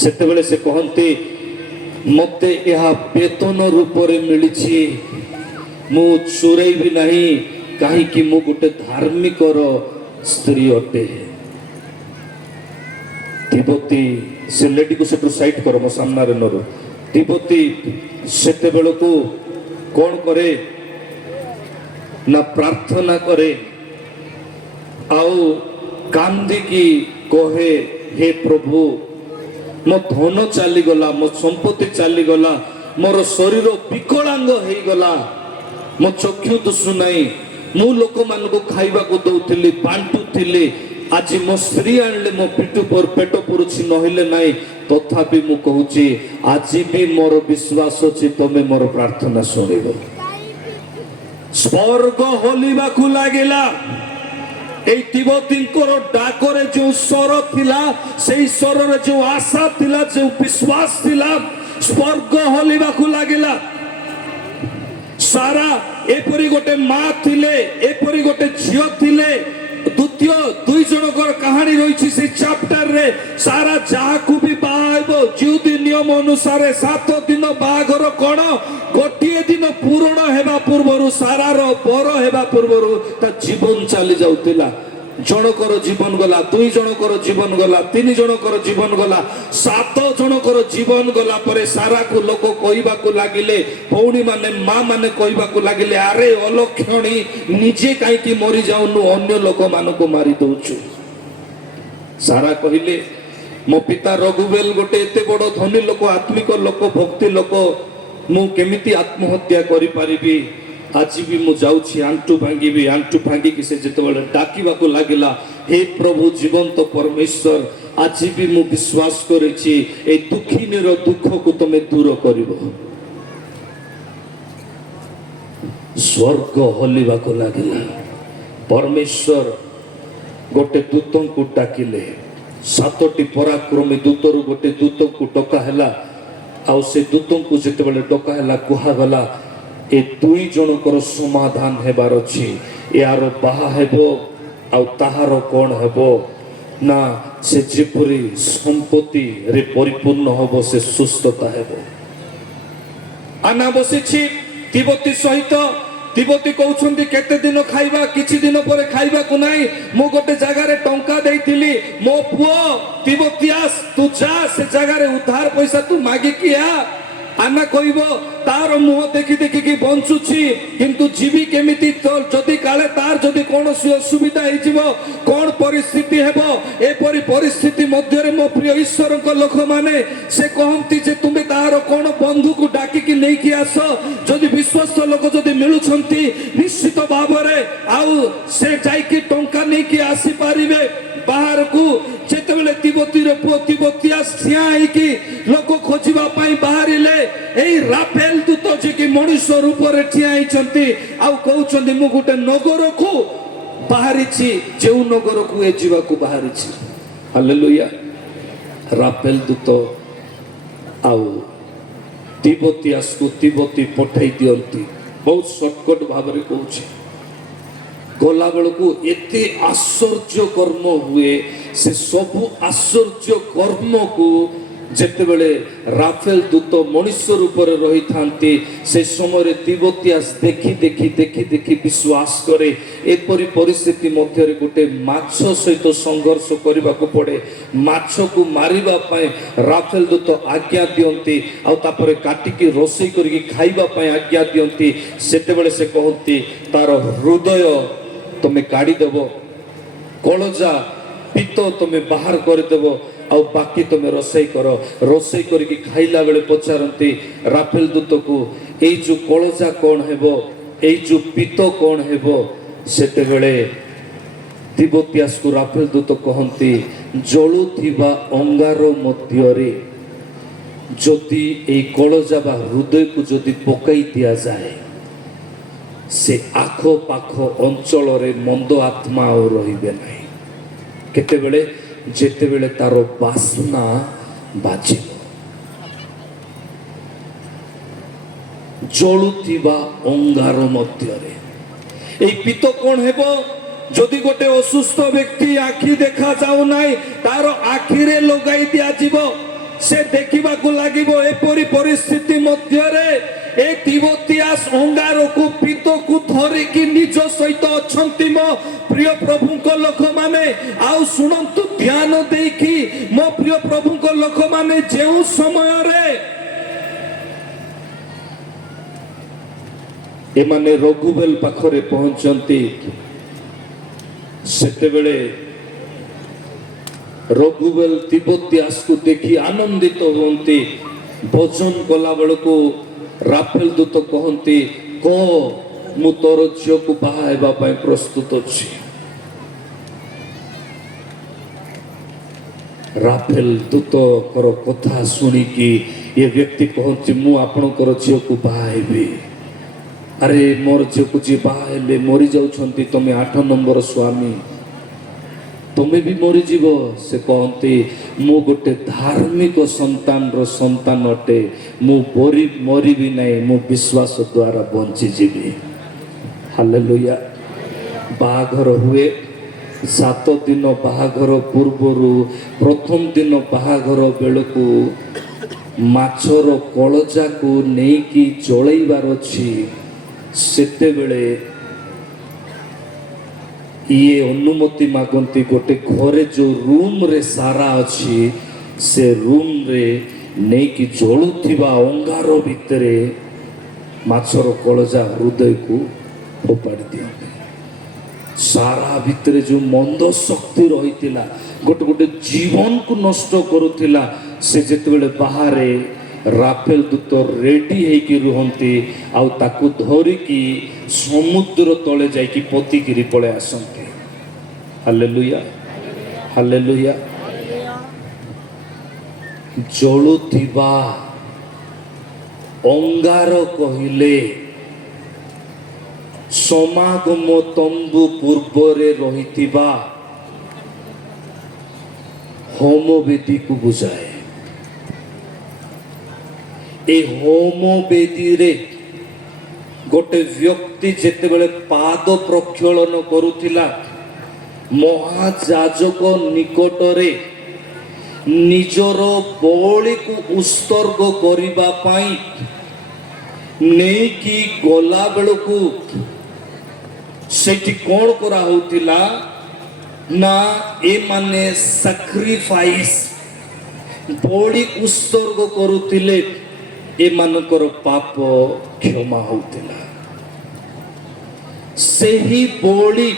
ସେତେବେଳେ ସେ କହନ୍ତି ମତେ ଏହା ବେତନ ରୂପରେ ମିଳିଛି, ମୁଁ ଚୁରାଇବି ନାହିଁ, କାହିଁକି ମୁଁ ଗୋଟେ ଧାର୍ମିକର ସ୍ତ୍ରୀ ଅଟେ। ତିମୋଥୀ ସେ ଲେଡିକୁ ସେଠୁ ସାଇଡ କର, ମୋ ସାମ୍ନାରେ ନର। ତିମୋଥୀ ସେତେବେଳକୁ କ'ଣ କରେ ନା ପ୍ରାର୍ଥନା କରେ, ଆଉ କାନ୍ଦିକି କହେ ହେ ପ୍ରଭୁ ମୋ ଧନ ଚାଲିଗଲା, ମୋ ସମ୍ପତ୍ତି ଚାଲିଗଲା, ମୋର ଶରୀର ବିକଳାଙ୍ଗ ହେଇଗଲା, ମୋ ଚକ୍ଷୁ ଦୁଷୁ ନାହିଁ, ମୁଁ ଲୋକମାନଙ୍କୁ ଖାଇବାକୁ ଦଉଥିଲି, ବାଣ୍ଟୁଥିଲି, ଆଜି ମୋ ସ୍ତ୍ରୀ ଆଣିଲେ ମୋ ପେଟ ପୁରୁଛି, ନହେଲେ ନାହିଁ। ତଥାପି ମୁଁ କହୁଛି ଆଜି ବି ମୋର ବିଶ୍ୱାସ ଅଛି ତମେ ମୋର ପ୍ରାର୍ଥନା ଶୁଣିବ। ସ୍ୱର୍ଗ ହଲିବାକୁ ଲାଗିଲା। এই তিমোথীଙ୍କର ଡାକରେ ଯେଉଁ ସ୍ୱର ଥିଲା, ସେଇ ସ୍ୱରରେ ଯେଉଁ ଆଶା ଥିଲା, ଯେଉଁ ବିଶ୍ୱାସ ଥିଲା, ସ୍ୱର୍ଗ ହଲିବାକୁ ଲାଗିଲା। ସାରା ଏପରି ଗୋଟେ ମା ଥିଲେ, ଏପରି ଗୋଟେ ଝିଅ ଥିଲେ। ଦ୍ୱିତୀୟ ଦୁଇ ଜଣଙ୍କର କାହାଣୀ ରହିଛି ସେଇ ଚାପ୍ଟରରେ। ସାରା ଯାହାକୁ ବି ବାହା ହେବ, ଜିହୁଦୀ ନିୟମ ଅନୁସାରେ 7 ଦିନ ବାହାଘର କ'ଣ, ଗୋଟିଏ ଦିନ ପୂରଣ ହେବା ପୂର୍ବରୁ, ସାରାର ବର ହେବା ପୂର୍ବରୁ ତା ଜୀବନ ଚାଲି ଯାଉଥିଲା। ଜଣକର ଜୀବନ ଗଲା, 2 ଜଣକର ଜୀବନ ଗଲା, 3 ଜଣକର ଜୀବନ ଗଲା, 7 ଜଣକର ଜୀବନ ଗଲା ପରେ ସାରାକୁ ଲୋକ କହିବାକୁ ଲାଗିଲେ, ଭଉଣୀ ମାନେ ମା ମାନେ କହିବାକୁ ଲାଗିଲେ ଆରେ ଅଲକ୍ଷଣୀ, ନିଜେ କାହିଁକି ମରିଯାଉନୁ, ଅନ୍ୟ ଲୋକମାନଙ୍କୁ ମାରି ଦଉଛୁ। ସାରା କହିଲେ ମୋ ପିତା ରଘୁବେଲ ଗୋଟେ ଏତେ ବଡ଼ ଧନୀ ଲୋକ, ଆତ୍ମିକ ଲୋକ, ଭକ୍ତି ଲୋକ, ମୁଁ କେମିତି ଆତ୍ମହତ୍ୟା କରିପାରିବି? ଆଜି ବି ମୁଁ ଯାଉଛି ଆଣ୍ଠୁ ଭାଙ୍ଗିବି। ଆଣ୍ଠୁ ଭାଙ୍ଗିକି ସେ ଯେତେବେଳେ ଡାକିବାକୁ ଲାଗିଲା, ହେ ପ୍ରଭୁ ଜୀବନ୍ତ ପରମେଶ୍ୱର, ଆଜି ବି ମୁଁ ବିଶ୍ୱାସ କରିଛି ଏଇ ଦୁଃଖିନୀର ଦୁଃଖକୁ ତମେ ଦୂର କରିବ। ସ୍ୱର୍ଗ ହଲିବାକୁ ଲାଗିଲା। ପରମେଶ୍ୱର ଗୋଟେ ଦୂତଙ୍କୁ ଡାକିଲେ। 7ଟି ପରାକ୍ରମୀ ଦୂତରୁ ଗୋଟେ ଦୂତଙ୍କୁ ଡକା ହେଲା। ଆଉ ସେ ଦୂତଙ୍କୁ ଯେତେବେଳେ ଡକା ହେଲା କୁହାଗଲା ଏ 2 ଜଣଙ୍କର ସମାଧାନ ହେବାର ଅଛି। ଏହାର ବାହା ହେବ ଆଉ ତାହାର କ'ଣ ହେବ ନା ସେ ଯେପରି ସମ୍ପତ୍ତିରେ ପରିପୂର୍ଣ୍ଣ ହେବ, ସେ ସୁସ୍ଥତା ହେବ। ଆନା ବସିଛି ତିବତୀ ସହିତ। ତିବତୀ କହୁଛନ୍ତି କେତେ ଦିନ ଖାଇବା, କିଛି ଦିନ ପରେ ଖାଇବାକୁ ନାହିଁ। ମୁଁ ଗୋଟେ ଜାଗାରେ ଟଙ୍କା ଦେଇଥିଲି, ମୋ ପୁଅ ତିବତୀୟାସ ତୁ ଯା ସେ ଜାଗାରେ ଉଦ୍ଧାର ପଇସା ତୁ ମାଗିକି ଆ। ଆନା କହିବ ତାର ମୁହଁ ଦେଖି ଦେଖିକି ବଞ୍ଚୁଛି, କିନ୍ତୁ ଯିବି କେମିତି? ଯଦି କାଳେ ତାର ଯଦି କୌଣସି ଅସୁବିଧା ହେଇଯିବ, କ'ଣ ପରିସ୍ଥିତି ହେବ? ଏପରି ପରିସ୍ଥିତି ମଧ୍ୟରେ ମୋ ପ୍ରିୟ ଈଶ୍ୱରଙ୍କ ଲୋକମାନେ ସେ କହନ୍ତି ଯେ ତୁମେ ତାହାର କ'ଣ ବନ୍ଧୁକୁ ଡାକିକି ନେଇକି ଆସ। ଯଦି ବିଶ୍ୱସ୍ତ ଲୋକ ଯଦି ମିଳୁଛନ୍ତି ନିଶ୍ଚିତ ଭାବରେ ଆଉ ସେ ଯାଇକି ଟଙ୍କା ନେଇକି ଆସିପାରିବେ ବାହାରକୁ। ଯେତେବେଳେ ତିବତୀର ପୁଅ ତିବତୀୟାସ ଠିଆ ହେଇକି ଲୋକ ଖୋଜିବା ପାଇଁ ବାହାରିଲେ, ଏଇ ରାଫେଲ ଦୂତ ଯିଏକି ମଣିଷ ରୂପରେ ଠିଆ ହେଇଛନ୍ତି ଆଉ କହୁଛନ୍ତି ମୁଁ ଗୋଟେ ନଗରକୁ ବାହାରିଛି, ଯେଉଁ ନଗରକୁ ଏ ଯିବାକୁ ବାହାରିଛି। ହାଲେଲୁୟା। ରାଫେଲ ଦୂତ ଆଉ ତିବତୀୟାସକୁ ତିବତୀ ପଠାଇ ଦିଅନ୍ତି। ବହୁତ ସର୍ଟକଟ ଭାବରେ କହୁଛି। ଗଲା ବେଳକୁ ଏତେ ଆଶ୍ଚର୍ଯ୍ୟ କର୍ମ ହୁଏ। ସେ ସବୁ ଆଶ୍ଚର୍ଯ୍ୟ କର୍ମକୁ ଯେତେବେଳେ ରାଫେଲ ଦୂତ ମଣିଷ ରୂପରେ ରହିଥାନ୍ତି, ସେ ସମୟରେ ତିବତୀୟାସ ଦେଖି ଦେଖି ଦେଖି ଦେଖି ବିଶ୍ୱାସ କରେ। ଏପରି ପରିସ୍ଥିତି ମଧ୍ୟରେ ଗୋଟେ ମାଛ ସହିତ ସଂଘର୍ଷ କରିବାକୁ ପଡ଼େ। ମାଛକୁ ମାରିବା ପାଇଁ ରାଫେଲ ଦୂତ ଆଜ୍ଞା ଦିଅନ୍ତି ଆଉ ତାପରେ କାଟିକି ରୋଷେଇ କରିକି ଖାଇବା ପାଇଁ ଆଜ୍ଞା ଦିଅନ୍ତି। ସେତେବେଳେ ସେ କହନ୍ତି ତାର ହୃଦୟ ତମେ କାଢିଦେବ, କଳଜା ପିତ ତମେ ବାହାର କରିଦେବ ଆଉ ବାକି ତମେ ରୋଷେଇ କର। ରୋଷେଇ କରିକି ଖାଇଲା ବେଳେ ପଚାରନ୍ତି ରାଫେଲ ଦୂତକୁ ଏଇ ଯୋଉ କଳଜା କ'ଣ ହେବ, ଏଇ ଯୋଉ ପିତ କ'ଣ ହେବ? ସେତେବେଳେ ତିବତୀୟାସକୁ ରାଫେଲ ଦୂତ କହନ୍ତି ଜଳୁଥିବା ଅଙ୍ଗାର ମଧ୍ୟରେ ଯଦି ଏଇ କଳଜା ବା ହୃଦୟକୁ ଯଦି ପକାଇ ଦିଆଯାଏ, ସେ ଆଖପାଖ ଅଞ୍ଚଳରେ ମନ୍ଦ ଆତ୍ମା ଆଉ ରହିବେ ନାହିଁ। କେତେବେଳେ? ଯେତେବେଳେ ତାର ବାସ୍ନା ବାଜିବ। ଜଳୁଥିବା ଅଙ୍ଗାର ମଧ୍ୟରେ এই পিত কোন ହେବ? যদি ଗୋଟେ ଅସୁସ୍ଥ ବ୍ୟକ୍ତି ଆଖି ଦେଖା ଯାଉନାହିଁ, ତାର ଆଖିରେ ଲଗାଇ ଦିଆଯିବ, ସେ ଦେଖିବାକୁ ଲାଗିବ। ଏପରି ପରିସ୍ଥିତି ମଧ୍ୟରେ ଏ ତିବତୀୟାସ ଅଙ୍ଗାରକୁ ପିତକୁ ଧରିକି ନିଜ ସହିତ ଅଛନ୍ତି ମୋ ପ୍ରିୟ ପ୍ରଭୁଙ୍କ ଲୋକମାନେ। ଆଉ ଶୁଣନ୍ତୁ ଧ୍ୟାନ ଦେଇକି ମୋ ପ୍ରିୟ ପ୍ରଭୁଙ୍କ ଲୋକମାନେ, ଯେଉଁ ସମୟରେ ଏମାନେ ରଘୁବେଲ ପାଖରେ ପହଞ୍ଚନ୍ତି, ସେତେବେଳେ ରଘୁବେଲ ତିବତୀୟାସକୁ ଦେଖି ଆନନ୍ଦିତ ହୁଅନ୍ତି। ଭୋଜନ କଲା ବେଳକୁ ରାଫେଲ ଦୂତ କହନ୍ତି କହ ମୁଁ ତୋର ଝିଅକୁ ବାହା ହେବା ପାଇଁ ପ୍ରସ୍ତୁତ ଅଛି। ରାଫେଲ ଦୂତଙ୍କର କଥା ଶୁଣିକି ଏ ବ୍ୟକ୍ତି କହନ୍ତି ମୁଁ ଆପଣଙ୍କର ଝିଅକୁ ବାହା ହେବି। ଆରେ ମୋର ଝିଅକୁ ଯିଏ ବାହା ହେଲେ ମରି ଯାଉଛନ୍ତି, ତମେ 8 ନମ୍ବର ସ୍ୱାମୀ, ତମେ ବି ମରିଯିବ। ସେ କହନ୍ତି ମୁଁ ଗୋଟେ ଧାର୍ମିକ ସନ୍ତାନର ସନ୍ତାନ ଅଟେ, ମୁଁ ମରିବି ନାହିଁ, ମୁଁ ବିଶ୍ୱାସ ଦ୍ୱାରା ବଞ୍ଚିଯିବି। ହାଲେଲୁୟା। ବାହାଘର ହୁଏ। 7 ଦିନ ବାହାଘର ପୂର୍ବରୁ ପ୍ରଥମ ଦିନ ବାହାଘର ବେଳକୁ ମାଛର କଳଜାକୁ ନେଇକି ଜଳେଇବାର ଅଛି। ସେତେବେଳେ ଇଏ ଅନୁମତି ମାଗନ୍ତି ଗୋଟେ ଘରେ ଯୋଉ ରୁମରେ ସାରା ଅଛି, ସେ ରୁମରେ ନେଇକି ଜଳୁଥିବା ଅଙ୍ଗାର ଭିତରେ ମାଛର କଳଜା ହୃଦୟକୁ ଫୋପାଡ଼ି ଦିଅନ୍ତି। ସାରା ଭିତରେ ଯୋଉ ମନ୍ଦ ଶକ୍ତି ରହିଥିଲା, ଗୋଟେ ଗୋଟେ ଜୀବନକୁ ନଷ୍ଟ କରୁଥିଲା, ସେ ଯେତେବେଳେ ବାହାରେ ରାଫେଲ ଦୂତ ରେଡି ହେଇକି ରୁହନ୍ତି ଆଉ ତାକୁ ଧରିକି ସମୁଦ୍ର ତଳେ ଯାଇକି ପୋତିକିରି ପଳେଇ ଆସନ୍ତି। Hallelujah, hallelujah. ଜଳୁଥିବା ଅଙ୍ଗାର କହିଲେ ସମାଗମ ତମ୍ବୁ ପୂର୍ବରେ ରହିଥିବା ହୋମବେଦୀକୁ ବୁଝାଏ। ଏ ହୋମବେଦୀରେ ଗୋଟେ ବ୍ୟକ୍ତି ଯେତେବେଳେ ପାଦ ପ୍ରକ୍ଷାଳନ କରୁଥିଲା ମହାଯାଜକ ନିକଟରେ ନିଜର ବଳିକୁ ଉତ୍ସର୍ଗ କରିବା ପାଇଁ ନେଇକି ଗଲା ବେଳକୁ ସେଠି କ'ଣ କରାହଉଥିଲା ନା ଏମାନେ ସାକ୍ରିଫାଇସ୍ ବଳି ଉତ୍ସର୍ଗ କରୁଥିଲେ, ଏମାନଙ୍କର ପାପ କ୍ଷମା ହଉଥିଲା। ସେହି ବଳି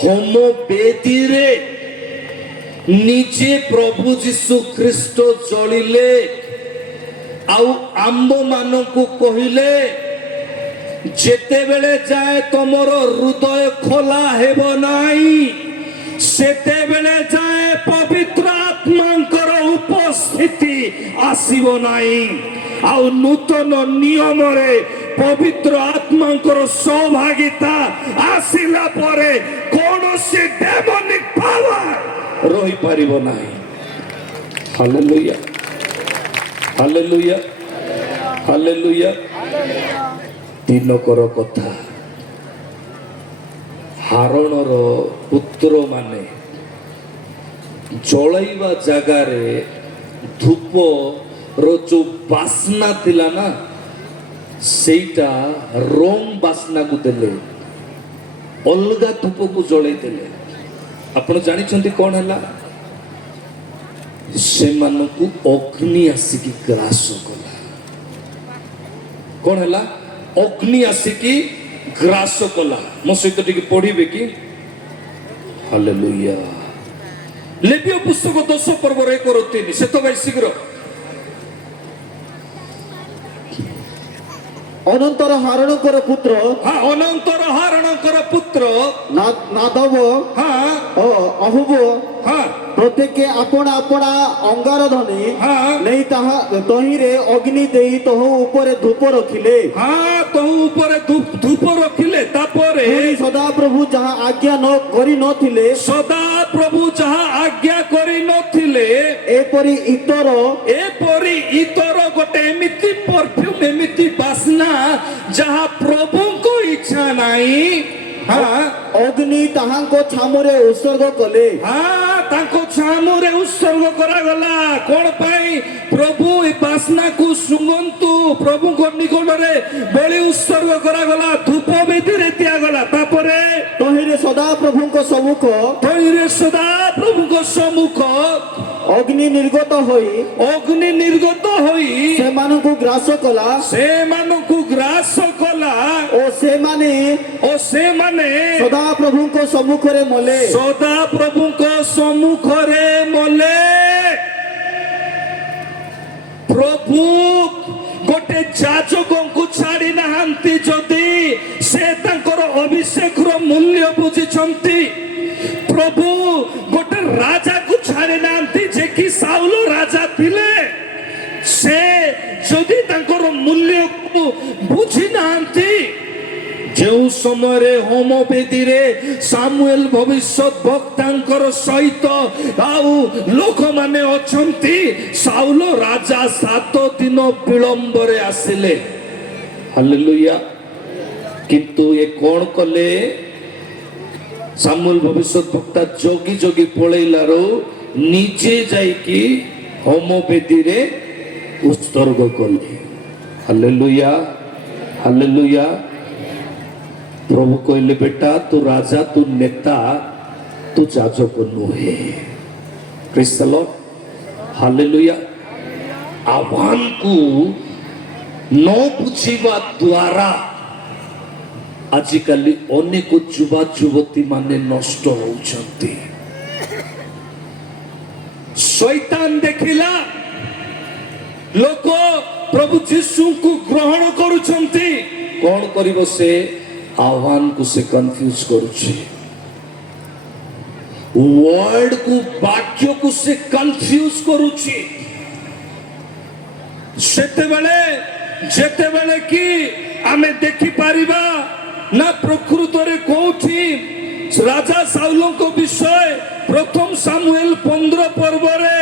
ହୋମବେଦୀରେ ନିଜେ ପ୍ରଭୁ ଯୀଶୁ ଖ୍ରୀଷ୍ଟ ଜଳିଲେ ଆଉ ଆମ୍ଭ ମାନଙ୍କୁ କହିଲେ ଯେତେବେଳେ ଯାଏ ତମର ହୃଦୟ ଖୋଲା ହେବ ନାହିଁ ସେତେବେଳେ ଯାଏ ପବିତ୍ର ଆତ୍ମାଙ୍କର ଉପସ୍ଥିତି ଆସିବ ନାହିଁ। ଆଉ ନୂତନ ନିୟମରେ ପବିତ୍ର ଆତ୍ମାଙ୍କର ସୌଭାଗିତା ଆସିଲା ପରେ କୌଣସି ଡେମୋନିକ ପାୱାର ରହିପାରିବ ନାହିଁ। Hallelujah, hallelujah, hallelujah. ଦିନକର କଥା, ହାରଣର ପୁତ୍ରମାନେ ଜଳାଇବା ଜାଗାରେ ଧୂପର ଯୋଉ ବାସ୍ନା ଥିଲା ନା ସେଇଟା ରଙ୍ଗ ବାସ୍ନାକୁ ଦେଲେ, ଅଲଗା ଧୂପକୁ ଜଳେଇ ଦେଲେ। ଆପଣ ଜାଣିଛନ୍ତି କ'ଣ ହେଲା? ସେମାନଙ୍କୁ ଅଗ୍ନି ଆସିକି ଗ୍ରାସ କଲା। କ'ଣ ହେଲା? ଅଗ୍ନି ଆସିକି ଗ୍ରାସ କଲା। ମୋ ସହିତ ଟିକେ ପଢିବେ କି? ହାଲେଲୁୟା। ଲେବୀୟ ପୁସ୍ତକ 10 ପର୍ବର 1-3 ସେ ତ ଭାଇ ଶୀଘ୍ର। ଅନନ୍ତର ହାରଣଙ୍କର ପୁତ୍ର ଅନନ୍ତର ହାରଣଙ୍କର ପୁତ୍ର ନାଦବ ଓ ଅହୁବ ପ୍ରତ୍ୟେକେ ଆପଣା ଆପଣା ଅଙ୍ଗାର ଧନି ନେଇ ତାହା ତହିଁରେ ଅଗ୍ନି ଦେଇ ତହୁ ଉପରେ ଧୂପ ରଖିଲେ। ତହୁ ଉପରେ ଧୂପ ରଖିଲେ। ତାପରେ ସଦାପ୍ରଭୁ ଯାହା ଆଜ୍ଞା କରି ନଥିଲେ, ସଦାପ୍ରଭୁ ଯାହା ଆଜ୍ଞା କରି ନଥିଲେ ଏପରି ଇତର ଗୋଟେ ଏମିତି ପରଫ୍ୟୁମ, ଏମିତି ବାସ୍ନା ଯାହା ପ୍ରଭୁଙ୍କ ଇଚ୍ଛା ନାହିଁ ଅଗ୍ନି ତାହାଙ୍କ ଛାମୁରେ ଉତ୍ସର୍ଗ କଲେ। ତାଙ୍କ ଛାମୁରେ ଉତ୍ସର୍ଗ କରାଗଲା। କ'ଣ ପାଇଁ? ପ୍ରଭୁ ଏ ବାସ୍ନାକୁ ଶୁଙ୍ଗନ୍ତୁ। ପ୍ରଭୁଙ୍କ ନିକଟରେ ବଳି ଉତ୍ସର୍ଗ କରାଗଲା, ଧୂପ ବେଦୀରେ ଦିଆଗଲା। ତାପରେ ତହିଁରେ ସଦାପ୍ରଭୁଙ୍କ ସମ୍ମୁଖ ଅଗ୍ନି ନିର୍ଗତ ହୋଇ ସେମାନଙ୍କୁ ଗ୍ରାସ କଲା ଓ ସେମାନେ ସଦାପ୍ରଭୁଙ୍କ ସମ୍ମୁଖରେ ମଲେ। ପ୍ରଭୁ ଗୋଟେ ଯାଜକଙ୍କୁ ଛାଡ଼ି ନାହାନ୍ତି। ଯଦି ସେ ତାଙ୍କର ଅଭିଷେକର ମୂଲ୍ୟ ବୁଝିଛନ୍ତି, ପ୍ରଭୁ ଗୋଟେ ରାଜାକୁ ଛାଡ଼ି ନାହାନ୍ତି ଯେ କି ସାଉଲ ରାଜା ଥିଲେ। ସେ ଯଦି ତାଙ୍କର ମୂଲ୍ୟକୁ ବୁଝି ନାହାନ୍ତି, ଯେଉଁ ସମୟରେ ହୋମବେଦୀରେ ସାମୁଏଲ ଭବିଷ୍ୟତ ବକ୍ତାଙ୍କର ସହିତ ଆଉ ଲୋକମାନେ ଅଛନ୍ତି, ସାଉଲ ରାଜା 7 ଦିନ ବିଳମ୍ବରେ ଆସିଲେ। ହାଲେଲୁୟା। କିନ୍ତୁ ଏ କ'ଣ କଲେ? ସାମୁଏଲ ଭବିଷ୍ୟତ ବକ୍ତା ଜଗି ଜଗି ପଳେଇଲାରୁ ନିଜେ ଯାଇକି ହୋମବେଦୀରେ ଉତ୍ସର୍ଗ କଲେ। Hallelujah, hallelujah. ପ୍ରଭୁ କହିଲେ, ବେଟା ତୁ ରାଜା, ତୁ ନେତା, ତୁ ଯାଜକ ନୁହେଁ। ପ୍ରେଜ୍ ଦ ଲର୍ଡ, ହାଲେଲୁୟା। ଆହ୍ୱାନକୁ ନ ବୁଝିବା ଦ୍ୱାରା ଆଜିକାଲି ଅନେକ ଯୁବା ଯୁବତୀ ମାନେ ନଷ୍ଟ ହଉଛନ୍ତି। ଶୈତାନ ଦେଖିଲା ଲୋକ ପ୍ରଭୁ ଯୀଶୁଙ୍କୁ ଗ୍ରହଣ କରୁଛନ୍ତି, କ'ଣ କରିବ? ସେ ଆହ୍ୱାନକୁ ସେ କନଫ୍ୟୁଜ କରୁଛି, ୱାର୍ଡକୁ, ବାକ୍ୟକୁ ସେ କନଫ୍ୟୁଜ କରୁଛି। ସେତେବେଳେ ଯେତେବେଳେ କି ଆମେ ଦେଖିପାରିବା ନା ପ୍ରକୃତରେ କୋଉଠି ରାଜା ସାଉଲଙ୍କ ବିଷୟ ପ୍ରଥମ ସାମୁଏଲ 15 ପର୍ବରେ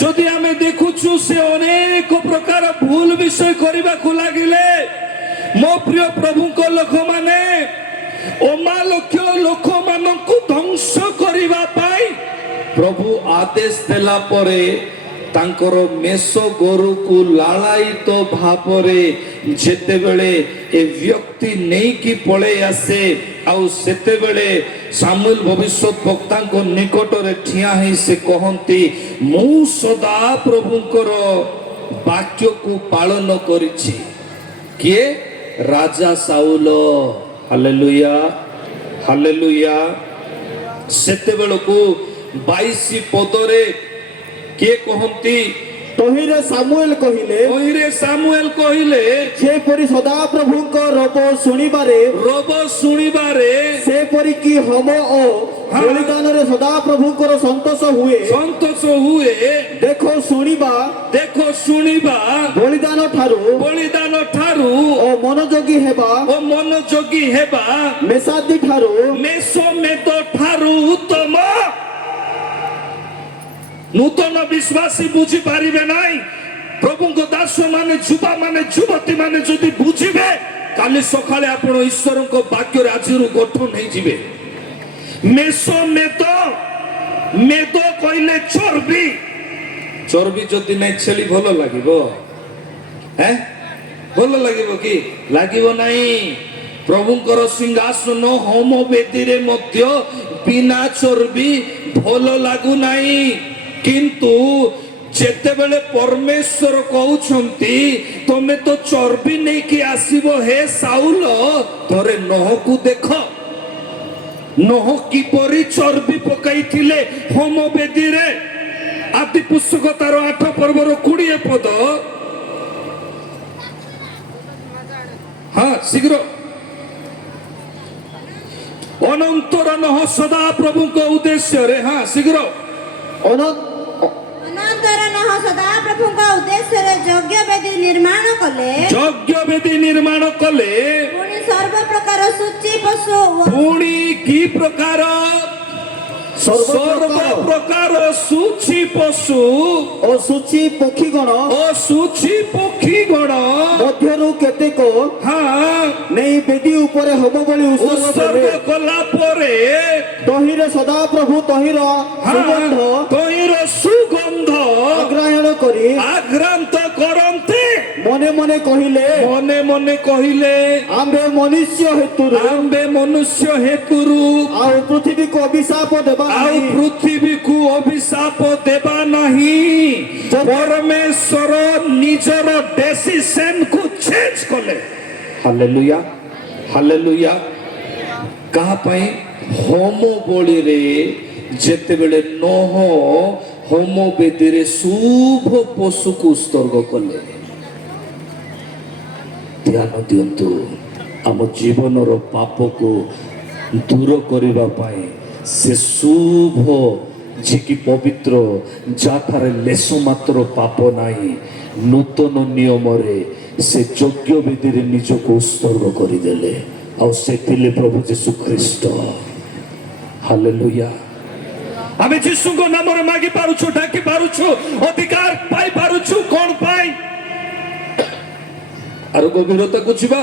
ଯଦି ଆମେ ଦେଖୁଛୁ ସେ ଅନେକ ପ୍ରକାର ଭୁଲ ବିଷୟ କରିବାକୁ ଲାଗିଲେ। ମୋ ପ୍ରିୟ ପ୍ରଭୁଙ୍କ ଲୋକମାନେ ଅମାଲକ୍ଷ୍ୟ ଲୋକମାନଙ୍କୁ ଧ୍ୱଂସ କରିବା ପାଇଁ ପ୍ରଭୁ ଆଦେଶ ଦେଲା ପରେ ତାଙ୍କର ମେଷ ଗୋରୁକୁ ଲାଳାୟିତ ଭାବରେ ଯେତେବେଳେ ଏ ବ୍ୟକ୍ତି ନେଇକି ପଳେଇ ଆସେ ଆଉ ସେତେବେଳେ ସାମୁଏଲ ଭବିଷ୍ୟତ ବକ୍ତାଙ୍କ ନିକଟରେ ଠିଆ ହେଇ ସେ କହନ୍ତି ମୁଁ ସଦା ପ୍ରଭୁଙ୍କର ବାକ୍ୟକୁ ପାଳନ କରିଛି। କିଏ? ରାଜା ସାଉଲ। Hallelujah hallelujah. ସେତେବେଳକୁ 22 ପଦରେ କିଏ କହନ୍ତି? ତହିଁରେ ସାମୁଏଲ କହିଲେ ଯେପରି ସଦାପ୍ରଭୁଙ୍କ ରବ ଶୁଣିବାରେ ସେପରି କି ହୋମ ଓ ବଳିଦାନରେ ସଦାପ୍ରଭୁଙ୍କର ସନ୍ତୋଷ ହୁଏ। ଦେଖ ଶୁଣିବା ବଳିଦାନ ଠାରୁ ଓ ମନୋଯୋଗୀ ହେବା ମେଷାଦି ଠାରୁ ଉତ୍ତମ। ନୂତନ ବିଶ୍ୱାସୀ ବୁଝି ପାରିବେ ନାହିଁ। ପ୍ରଭୁଙ୍କ ଦାସ ମାନେ ଯୁବା ମାନେ ଯୁବତୀ ମାନେ ଯଦି ବୁଝିବେ କାଲି ସକାଳେ ଆପଣ ଈଶ୍ୱରଙ୍କ ବାକ୍ୟରେ ଆଜିରୁ ଗଠନ ହେଇଯିବେ। ମେଦ କହିଲେ ଚର୍ବି ଯଦି ନାଇଁ ଛେଳି ଭଲ ଲାଗିବ? ଭଲ ଲାଗିବ କି? ଲାଗିବ ନାହିଁ। ପ୍ରଭୁଙ୍କର ସିଂହାସନ ହୋମ ବେଦୀରେ ମଧ୍ୟ ବିନା ଚର୍ବି ଭଲ ଲାଗୁନାହିଁ। କିନ୍ତୁ ଯେତେବେଳେ ପରମେଶ୍ୱର କହୁଛନ୍ତି ତମେ ତ ଚର୍ବି ନେଇକି ଆସିବ ହେ ସାଉଲ, ଥରେ ନହକୁ ଦେଖ। ନହ କିପରି ଚର୍ବି ପକାଇଥିଲେ ହୋମ ବେଦୀରେ। ଆଦି ପୁସ୍ତକ ତାର 8 ପର୍ବର 20 ପଦ। ଶୀଘ୍ର। ଅନନ୍ତର ନହ ସଦା ପ୍ରଭୁଙ୍କ ଉଦ୍ଦେଶ୍ୟରେ। ଶୀଘ୍ର। ଅନନ୍ତର ନହ ସଦାପ୍ରଭୁଙ୍କ ଉଦ୍ଦେଶ୍ୟରେ ଯଜ୍ଞ ବେଦୀ ନିର୍ମାଣ କଲେ। ପୁଣି ସର୍ବପ୍ରକାର ସୂଚି ପଶୁ ପୁଣି କି ପ୍ରକାର? ସର୍ବପ୍ରକାର ସୂଚି ପଶୁ ଓ ସୂଚି ପକ୍ଷୀଗଣ ମଧ୍ୟରୁ କେତେକ ନେଇ ବେଦୀ ଉପରେ ହୋମ ବଳି ଉତ୍ସର୍ଗ କଲା ପରେ ତହିଁରେ ସଦାପ୍ରଭୁ ତହିଁର ସୁଗନ୍ଧ ଆଘ୍ରାନ୍ତ କରନ୍ତେ। ମନେ ମନେ କହିଲେ ଆମ୍ଭେ ମନୁଷ୍ୟ ହେତୁରୁ ଆଉ ପୃଥିବୀକୁ ଅଭିଶାପ ଦେବା ନାହିଁ। ପରମେଶ୍ୱର ନିଜର ଡିସିସନ କୁ ଚେଞ୍ଜ କଲେ। Hallelujah hallelujah. କାହା ପାଇଁ? ହୋମ ବଳିରେ ଯେତେବେଳେ ନୋହ ହୋମ ବେଦୀରେ ଶୁଭ ପଶୁକୁ ଉତ୍ସର୍ଗ କଲେ। ଧ୍ୟାନ ଦିଅନ୍ତୁ, ଆମ ଜୀବନର ପାପକୁ ଦୂର କରିବା ପାଇଁ ସେ ଶୁଭ ଯିଏକି ପବିତ୍ର, ଯାଠାରେ ଲେଶ ମାତ୍ର ପାପ ନାହିଁ, ନୂତନ ନିୟମରେ ସେ ଯଜ୍ଞ ବେଦୀରେ ନିଜକୁ ଉତ୍ସର୍ଗ କରିଦେଲେ। ଆଉ ସେ ଥିଲେ ପ୍ରଭୁ ଯୀଶୁ ଖ୍ରୀଷ୍ଟ। ହାଲେଲୁୟା। ଆମେ ଯୀଶୁଙ୍କ ନାମରେ ମାଗି ପାରୁଛୁ, ଡାକି ପାରୁଛୁ, ଅଧିକାର ପାଇ ପାରୁଛୁ। କଣ ପାଇଁ? ଆର ଗଭୀରତାକୁ ଯିବା।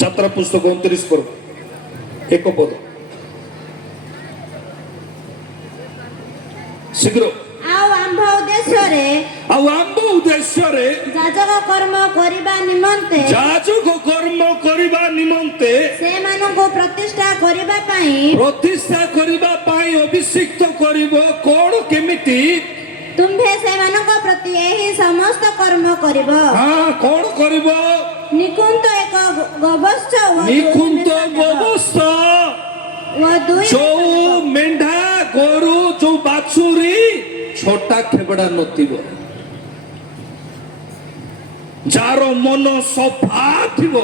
ଯାତ୍ରା ପୁସ୍ତକ 29 ପର୍ବ 1 ପଦ। ଶୀଘ୍ର। ଆଉ ଆମ୍ଭ ଉଦ୍ଦେଶ୍ୟରେ ଯାଜକ କର୍ମ କରିବା ନିମନ୍ତେ ସେମାନଙ୍କୁ ପ୍ରତିଷ୍ଠା କରିବା ପାଇଁ ଅଭିଷିକ୍ତ କରିବ। କଣ କେମିତି? ତୁମ୍ଭେ ସେମାନଙ୍କ ପ୍ରତି ଏହି ସମସ୍ତ କର୍ମ କରିବ। କଣ କରିବ? ନିକୁନ୍ତ ଏକ ଗବସ୍ତ ଯୋଉ ମେଣ୍ଢା ଗୋରୁ ଯୋଉ ବାଛୁରୀ ଛୋଟା ଖେବଡା ନଥିବ, ଯାର ମନ ସଫା ଥିବ,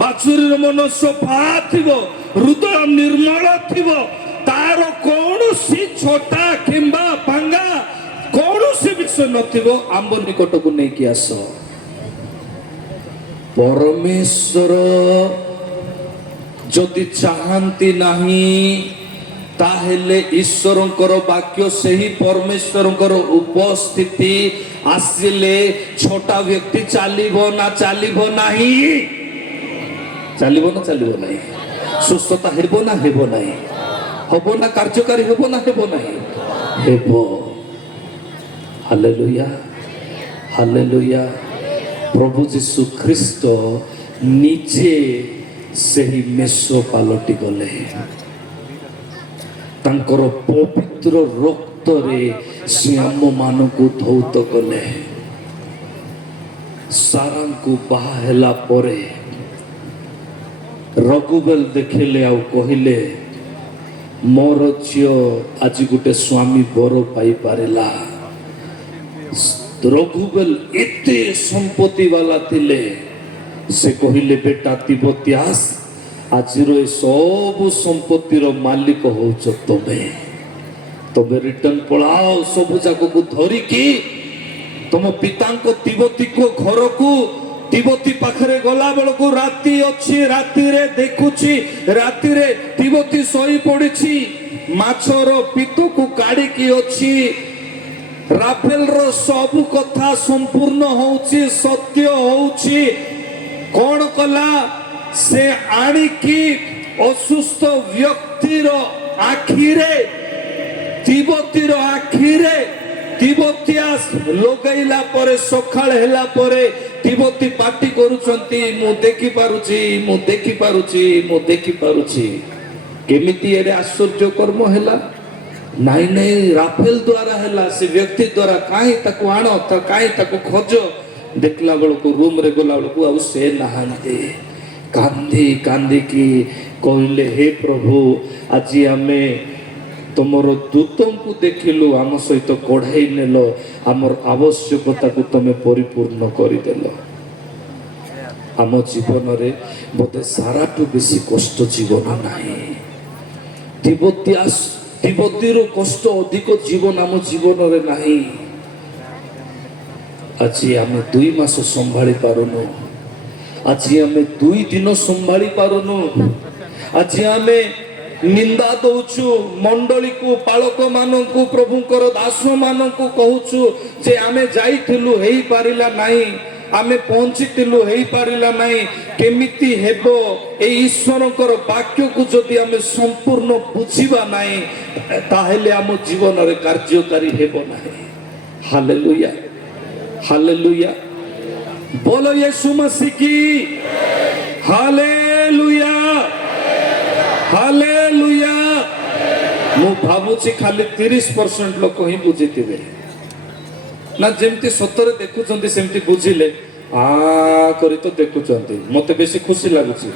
ବାଛୁରୀର ମନ ସଫା ଥିବ, ହୃଦୟ ନିର୍ମଳ ଥିବ, ତାର କୌଣସି ଛୋଟା କିମ୍ବା ଭାଙ୍ଗା କୌଣସି ବିଷୟ ନଥିବ ଆମ୍ବ ନିକଟକୁ ନେଇକି ଆସ। ପରମେଶ୍ୱର ଯଦି ଚାହାନ୍ତି ନାହିଁ ତାହେଲେ ଈଶ୍ୱରଙ୍କର ବାକ୍ୟ ସେହି ପରମେଶ୍ୱରଙ୍କର ଉପସ୍ଥିତି ଆସିଲେ ଛୋଟା ବ୍ୟକ୍ତି ଚାଲିବ ନା ଚାଲିବ ନାହିଁ? ଚାଲିବ ନା ଚାଲିବ ନାହିଁ? ସୁସ୍ଥତା ହେବ ନା ହେବ ନାହିଁ? ହବ ନା କାର୍ଯ୍ୟକାରୀ ହେବ ନା ହେବ ନାହିଁ? ହେବ। Hallelujah, hallelujah. ପ୍ରଭୁ ଯୀଶୁ ଖ୍ରୀଷ୍ଟ ନିଜେ ସେହି ମେଷ ପାଲଟି ଗଲେ। ତାଙ୍କର ପବିତ୍ର ରକ୍ତରେ ସେ ଆମମାନଙ୍କୁ ଧୌତ କଲେ। ସାରାଙ୍କୁ ବାହା ହେଲା ପରେ ରଘୁବେଲ ଦେଖିଲେ ଆଉ କହିଲେ ମୋର ଝିଅ ଆଜି ଗୋଟେ ସ୍ୱାମୀ ବର ପାଇପାରିଲା। ରଘୁବେଲ ଏତେ ସମ୍ପତ୍ତି ବାଲା ଥିଲେ, ସେ କହିଲେ ବେଟା ତିବତ୍ୟାସ ଆଜିର ଏ ସବୁ ସମ୍ପତ୍ତିର ମାଲିକ ହଉଛ ତମେ। ତମେ ରିଟର୍ନ ପଳାଅ ସବୁ ଯାକକୁ ଧରିକି ତମ ପିତାଙ୍କ ତିବତୀଙ୍କ ଘରକୁ। ତିବତୀ ପାଖରେ ଗଲା ବେଳକୁ ରାତି ଅଛି, ରାତିରେ ଦେଖୁଛି ରାତିରେ ତିବତୀ ଶୋଇ ପଡିଛି, ମାଛର ପିତ୍ତକୁ କାଢିକି ଅଛି। ରାଫେଲର ସବୁ କଥା ସମ୍ପୂର୍ଣ୍ଣ ହଉଛି, ସତ୍ୟ ହଉଛି। କଣ କଲା? ସେ ଆଣିକି ଅସୁସ୍ଥ ବ୍ୟକ୍ତିର ଆଖିରେ, ତିବତୀର ଆଖିରେ ତିବତ୍ୟାସ ଲଗେଇଲା ପରେ ସକାଳ ହେଲା ପରେ ତିବତୀ ପାଟି କରୁଛନ୍ତି ମୁଁ ଦେଖିପାରୁଛି, ମୁଁ ଦେଖିପାରୁଛି, ମୁଁ ଦେଖିପାରୁଛି। କେମିତି ଏରେ ଆଶ୍ଚର୍ଯ୍ୟ କର୍ମ ହେଲା? ନାଇଁ ନାଇଁ, ରାଫେଲ ଦ୍ୱାରା ହେଲା, ସେ ବ୍ୟକ୍ତି ଦ୍ୱାରା। କାହିଁ ତାକୁ ଆଣ, କାହିଁ ତାକୁ ଖୋଜ। ଦେଖିଲା ବେଳକୁ ରୁମରେ ଗଲା ବେଳକୁ ଆଉ ସେ ନାହାନ୍ତି। କାନ୍ଦି କାନ୍ଦିକି କହିଲେ ହେ ପ୍ରଭୁ, ଆଜି ଆମେ ତମର ଦୂତଙ୍କୁ ଦେଖିଲୁ, ଆମ ସହିତ କଢ଼ାଇ ନେଲ, ଆମର ଆବଶ୍ୟକତାକୁ ତମେ ପରିପୂର୍ଣ୍ଣ କରିଦେଲ। ଆମ ଜୀବନରେ ବୋଧେ ସାରାଠୁ ବେଶୀ କଷ୍ଟ ଜୀବନ ନାହିଁ। ତିବତୀର କଷ୍ଟ ଅଧିକ ଜୀବନ ଆମ ଜୀବନରେ ନାହିଁ। ଆଜି ଆମେ 2 ମାସ ସମ୍ଭାଳି ପାରୁନୁ, ଆଜି ଆମେ 2 ଦିନ ସମ୍ଭାଳି ପାରୁନୁ। ଆଜି ଆମେ ନିନ୍ଦା ଦଉଛୁ ମଣ୍ଡଳୀକୁ, ପାଳକ ମାନଙ୍କୁ, ପ୍ରଭୁଙ୍କର ଦାସ ମାନଙ୍କୁ କହୁଛୁ ଯେ ଆମେ ଯାଇଥିଲୁ ହେଇପାରିଲା ନାହିଁ, ଆମେ ପହଞ୍ଚିଥିଲୁ ହେଇପାରିଲା ନାହିଁ। କେମିତି ହେବ? ଏଇ ଈଶ୍ୱରଙ୍କର ବାକ୍ୟକୁ ଯଦି ଆମେ ସମ୍ପୂର୍ଣ୍ଣ ବୁଝିବା ନାହିଁ ତାହେଲେ ଆମ ଜୀବନରେ କାର୍ଯ୍ୟକାରୀ ହେବ ନାହିଁ। Hallelujah, hallelujah. बोलो यीशु मसीह की हालेलुया, हालेलुया। मु भावुची खाली 30% लोक ही बुझिथिबे ना, जेमती सतरे देखुचंती सेमती बुझिले आ करी तो देखुचंती। मते बेसी खुशी लागुची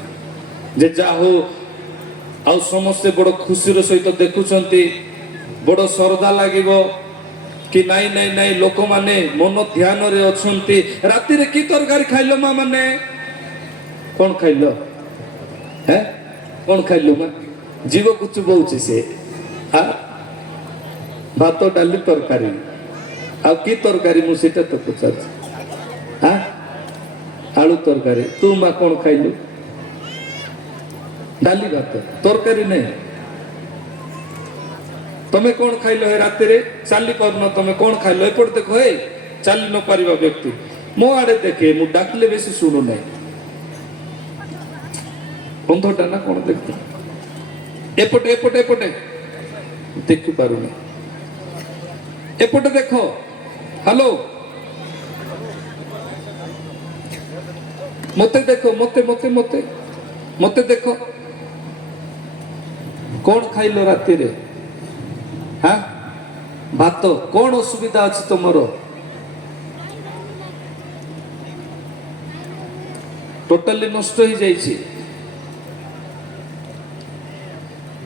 जे जा हो आउ समस्त बड़ खुशीर सहित देखुचंती, बड़ श्रद्धा लागिबो कि नाई नाई नाई लोक माने मन ध्यान रे अछंती। राति रे की तरकारी खाइलो मा माने? कोन खाइलो? हैं कोन खाइलो मा? जीव कुछ बहुची से हा भात डाली तरकारी। आ की तरकारी मु सेटा तो पचार हा आलू तरकारी। तू मा कोन खाइलो? डाली भात तरकारी नहीं। तमे कौन खाइलो है राति रे? चाली पारन तमे कौन खाइलो? एपट देखो हे चाली न पारिबा व्यक्ति मो आड़े देखे, मु डाकले बेसी सुनु नहीं। बंधटा ना कौन देखते एपटे एपटे एपटे देखि पारु नहीं। एपटे देखो, हेलो मते देखो, मते मते मते मते देखो कौन खाइलो राति रे? हाँ भात। कौन असुविधा अच्छी तुमर? टोटाली नष्ट हो जाइए।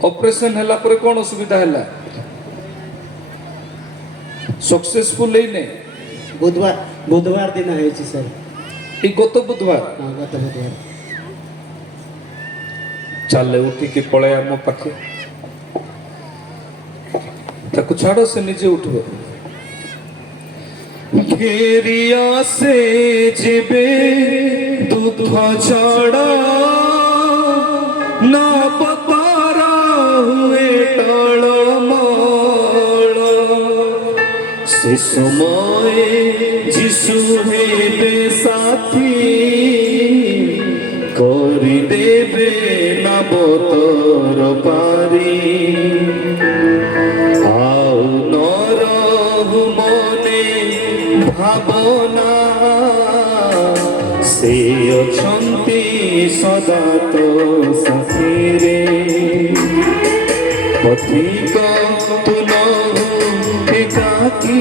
ऑपरेशन हैला पर कौन असुविधा हैला? सक्सेसफुल ही नहीं। बुधवार दिन है सर, ये गत बुधवार। हाँ गत बुधवार। चले उठिकी पड़े आम पाखे, ताको छाड़ से निजे उठबे। ফেরিয়া সে যেবে দুঃখ ছড়া না পারা হুয়ে টলমল সে সময়ে যিশু হেবে সাথী করি দেবে নবতর পারি আউ নরহু মনে ভাবনা ସେ ଅଛନ୍ତି ସଦା ତୋ ସାଥିରେ ପଥିକ ତୁ ନହୁ ଏକାକୀ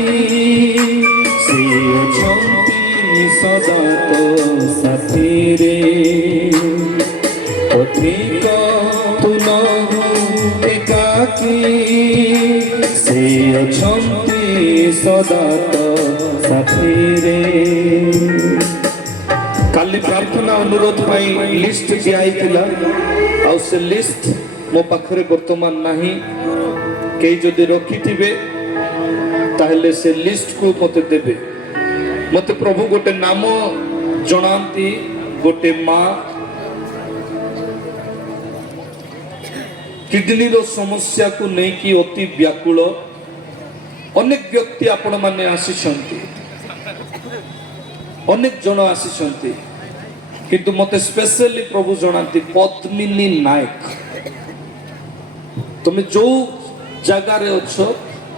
ସେ ଅଛନ୍ତି ସଦା ତୋ ସାଥିରେ ପଥିକ ତୁ ନହୁ ଏକାକୀ ସେ ଅଛନ୍ତି ସଦା ତୋ ସାଥିରେ काली प्रार्थना अनुरोध पाई लिस्ट दिया आउ से लिस्ट मो पाखरे वर्तमान नहीं कई जदि रखी थिबे ताहले से लिस्ट को मते देबे मते प्रभु गोटे नाम जणांती गोटे माँ किडनी रो समस्या को नहीं कि अति व्याकुल अनेक व्यक्ति आपण माने आसीछंती अनेक जन आसीछंती किंतु मते स्पेशली प्रभु जणांती पद्मिनी नायक तुम जो जगार अच्छ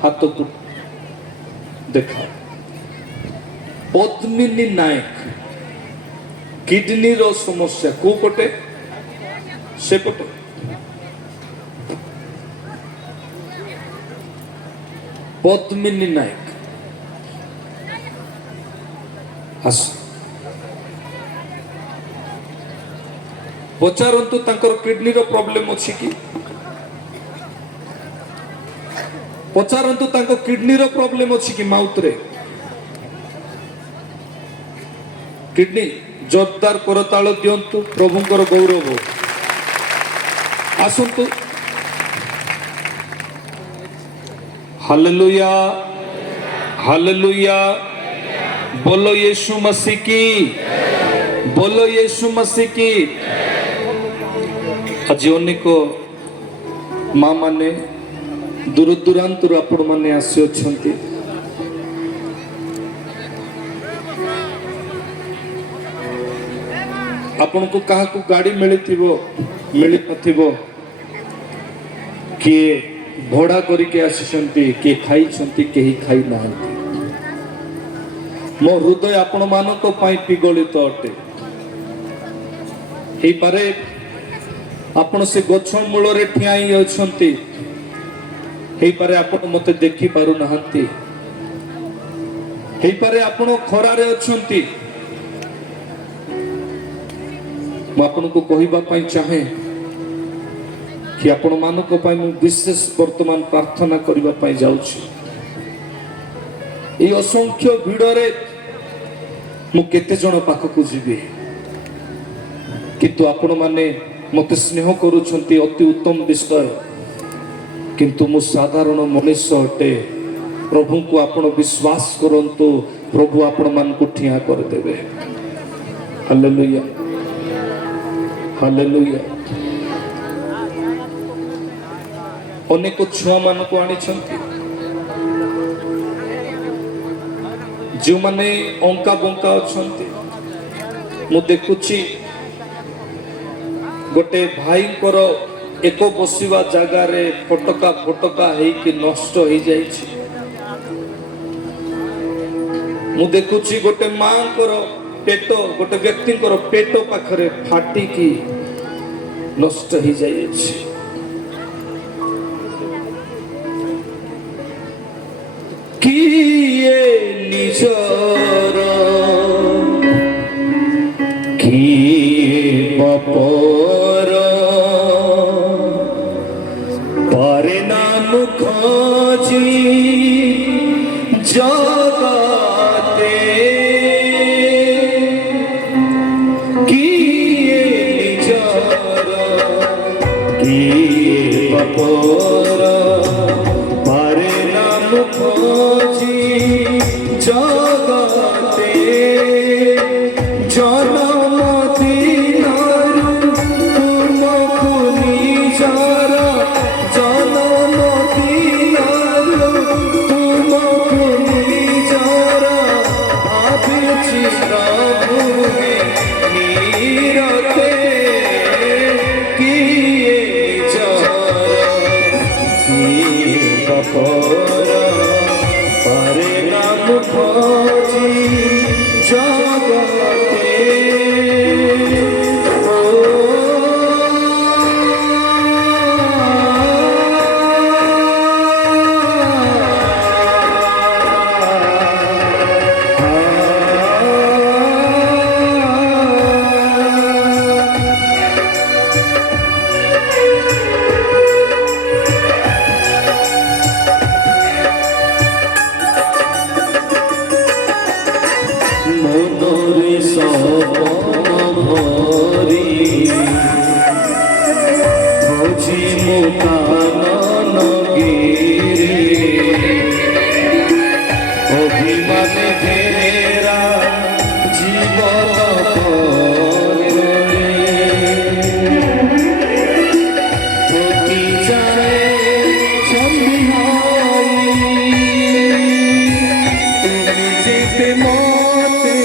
हाथ को देखा पद्मिनी नायक किडनी रो समस्या को पटे से पटे पद्मिनी नायक आस पचारंतु तांकर किडनी रो प्रॉब्लम अछि कि पचारंतु तांको किडनी रो प्रॉब्लम अछि कि माउथ रे किडनी जोरदार करताल दियंतु प्रभुंकर गौरव आसंतु हालेलुया हालेलुया बोलो यीशु मसीह की बोलो यीशु मसीह की आज अनेक माँ माने दूर दूरांतर आपण माने आसी अछंती आपण को कहा को गाड़ी मिलिथिबो मिलि नथिबो के भोड़ा करिके आसीछंती के खाई छंती केही खाई नाहंती मो हृदय आपण मानक पाई पिगलित अटे हे पारे आपण से गछ मूल रे ठियाई अछंती हे पारे आपण मते देखि पारु नाहंती हे पारे आपण खरा रे अछंती म आपण को कहिबा पाई चाहे कि आपण मानक पाई मु विशेष वर्तमान प्रार्थना करिबा पाई जाउछि ए असंख्य भिड़रे मु केते जण पाखकु जीवी किंतु आपण माने मते स्नेह करूछंती अति उत्तम विषय किंतु मु साधारण मनुष्य अटे प्रभु को आपण विश्वास करंतु प्रभु आपण मान को ठिया कर देबे हालेलुया हालेलुया अनेक छुआ मान को आनी छंती जो माने अंका बंका अछंती मु देखुची गोटे भाई करो एको बसिवा जगह रे फटका फटका हेई कि नष्ट हो जाइछि मु देखुची गोटे मां करो पेटो गोटे व्यक्ति करो पेटो पाखरे फाटी की नष्ट हो जाइछि किए निजर किए बापर पारे नाम खोजी जगाते किए निजर किए बापर पारे नाम खोजी जग খোঁজি জগতে মনরে সপন ভরি খোঁজি মুকানন গিরে অভিমানে ঘেরা জীবন পরে প্রতি যায় সন্ধিহাই তুমি যেতে মতে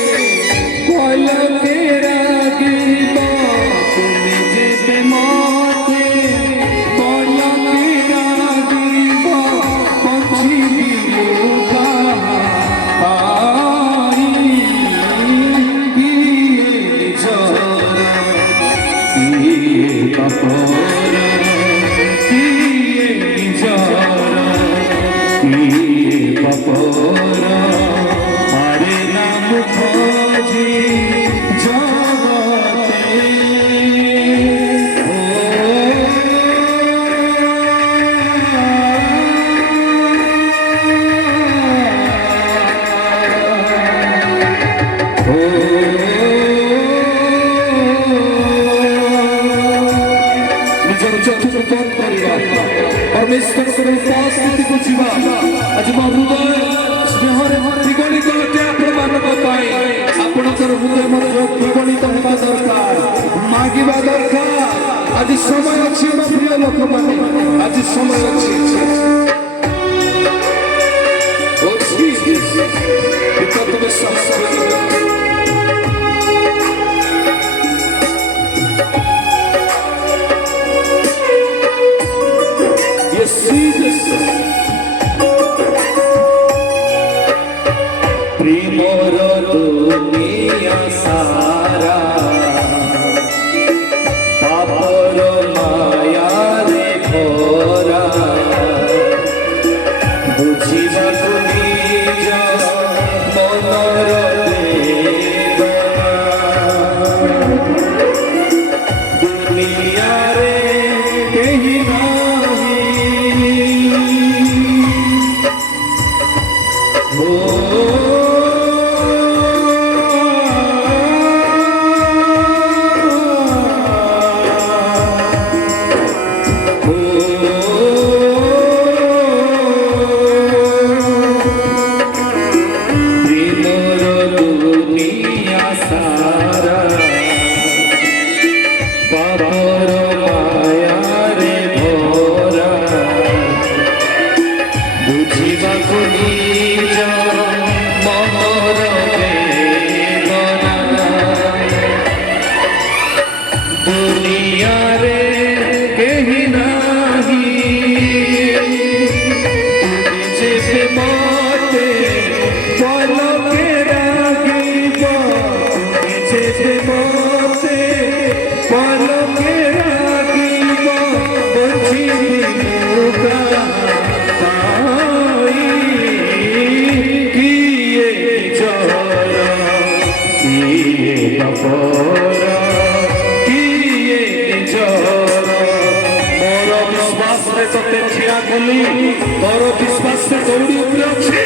পলকে রাগিব তুমি যেতে মতে পলকে রাগিব পছিবি মুখা পাই গিয়ে ঝরা গিয়ে কাপড় গিয়ে ঝরা গিয়ে কাপড় আরে নাম খোঁজি জগতে ନିଜର ଚକ୍ଷୁ ବନ୍ଦ କରିବା ପରମେଶ୍ୱରଙ୍କର ଉପସ୍ଥିତିକୁ ଯିବା ଆଜି ମୋ ହୃଦୟ ସ୍ନେହରେ ଦ୍ୱିଗୁଣିତ ଅଟେ ଆପଣମାନଙ୍କ ପାଇଁ ଆପଣଙ୍କର ହୃଦୟ ମଧ୍ୟ ଦ୍ୱିଗୁଣିତ ହେବା ଦରକାର ମାଗିବା ଦରକାର ଆଜି ସମୟ ଅଛି ମୋ ପ୍ରିୟ ଲୋକମାନେ ଆଜି ସମୟ ଅଛି ପିତା ତୁମେ ସାହାଯ୍ୟ প্রেমর দুনিয়া সারা পাপর মায়ারে ভরা বুঝিବାକୁ নিজ মনর বেদনা দুনিয়ারে কেহি নাহি বুঝিବାକୁ নিজ মনର বেদনা দুনিয়াରେ କେହି ନାହିଁ ତୁମେ ଯେବେ ମତେ ପଲକେ ରାଗିବ ତୁମେ ଯେବେ ମତେ ପଲକେ ରାଗିବ ବୁଝିବି ମୁକା ତତେ ଠିଆ କଲି ତୋର ବିଶ୍ୱାସରେ ଦୌଡ଼ି ଉପରେ ଅଛି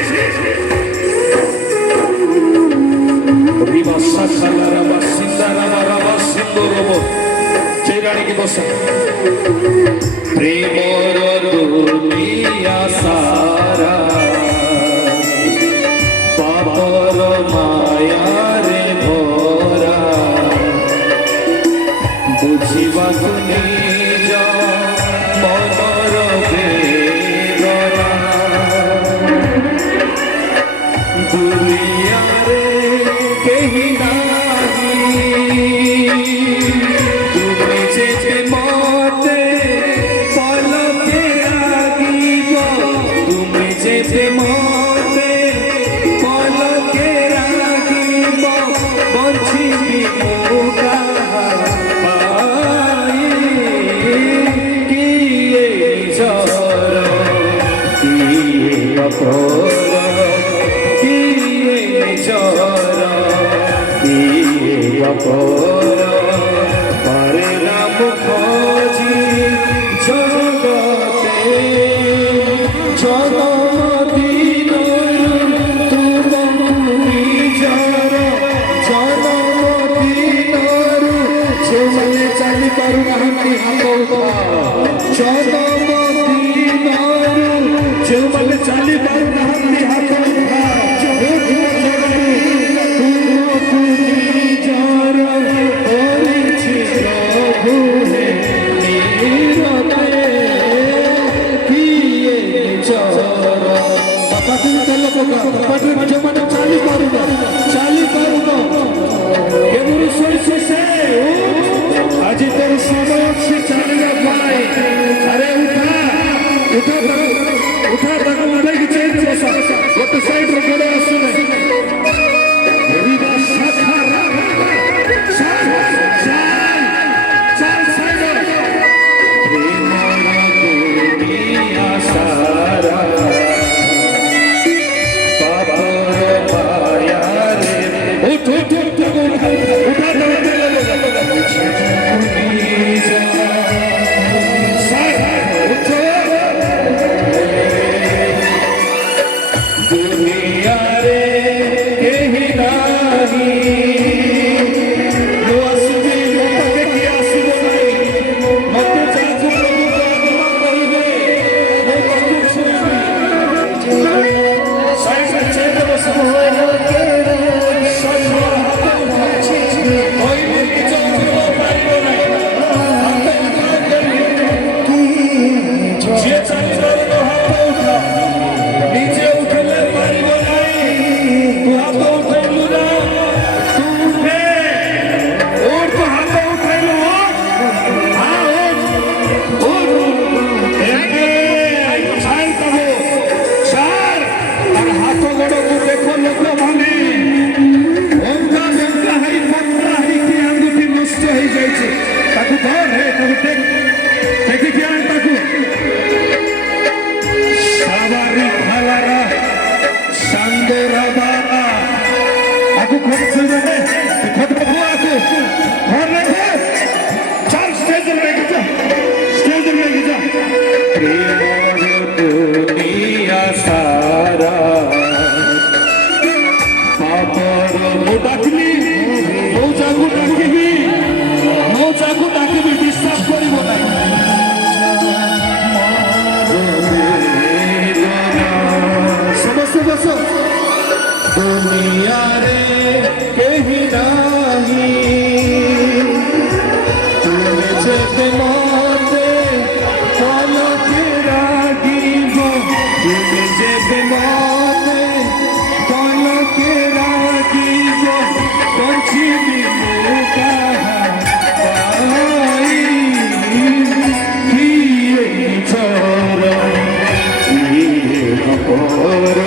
ଚେରାଣିକି ବସ ପ୍ରେମର ଦୁନିଆ ସାରା ପାପର ମାୟାରେ ଭରା ବୁଝିବାକୁ ନିଜ ମନର ବେଦନା ଦୁନିଆରେ କେହି ନାହିଁ ତୁମେ ଯେତେ ମତେ ପଲକେ ରାଗିବ ତୁମେ ଯେତେ ମତେ অপর পারে নাম খোঁজি জগতে জনম দিন তুম নিজর জনম দিন ସେମାନେ ଚାଲି ପାରୁନାହାନ୍ତି ହାତ ଉଠା ଜନମ ଦିନରୁ ଯେଉଁମାନେ ଚାଲି ପାରୁନାହାନ୍ତି ହାତ ଉଠା ତୁମକୁ ନିଜର କରିଛି ପ୍ରଭୁ ହେ ନିରତେ କିଏ ନିଜର ପାଟିରେ ତେଲ ପକା ପାଟିରେ ଯେଉଁମାନେ ଚାଲି ପାରୁନ କେବଳ ଶୋଇଛି ସେ आज तेरे समय से चलने पाए अरे उठा तक उठे की चेंज जैसा what the side रो करे सुने मेरी बात शाखा चल साइड प्रेम दुनिया सारा बाबा माया रे उठ दुनिया रे कहीं नहीं तुझे जब मौते बोलो के रागीबो तुझे जब मौते बोलो के रागीबो पंछी दिल का पाई किए छोरो किए अपोरो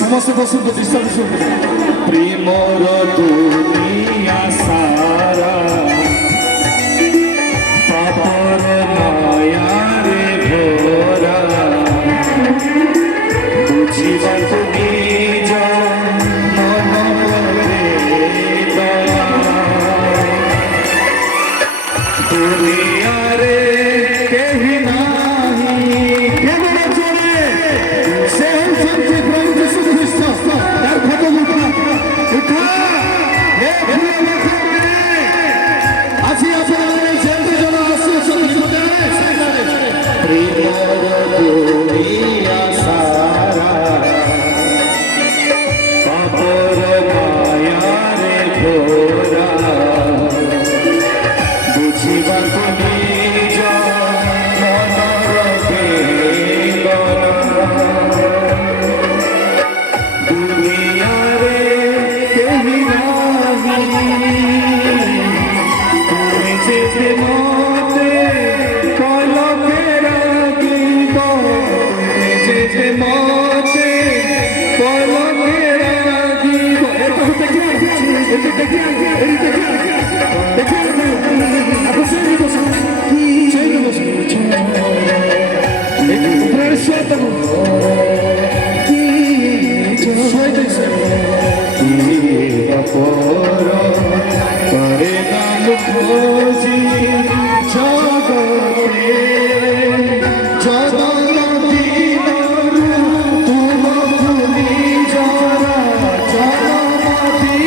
ସମସ୍ତେ ବସନ୍ତୁ ବିଶ୍ୱାସ ପ୍ରେମର ଦୁନିଆ ସାରା ପାପର ମାୟାରେ ଭରା ବୁଝିବାକୁ ନିଜ ମନରେ ଦୟା ଦୁନିଆରେ କେହି ନାହିଁ କେବଳ ଜଣେ ସେ ହେଉଛନ୍ତି ପ୍ରଭୁ ଯୀଶୁ ଖ୍ରୀଷ୍ଟ। ତାର ଫଟୋ ଉଠା পর করে নাম খোঁজি জগতে জগতি তুম ভূমি জরা জগতি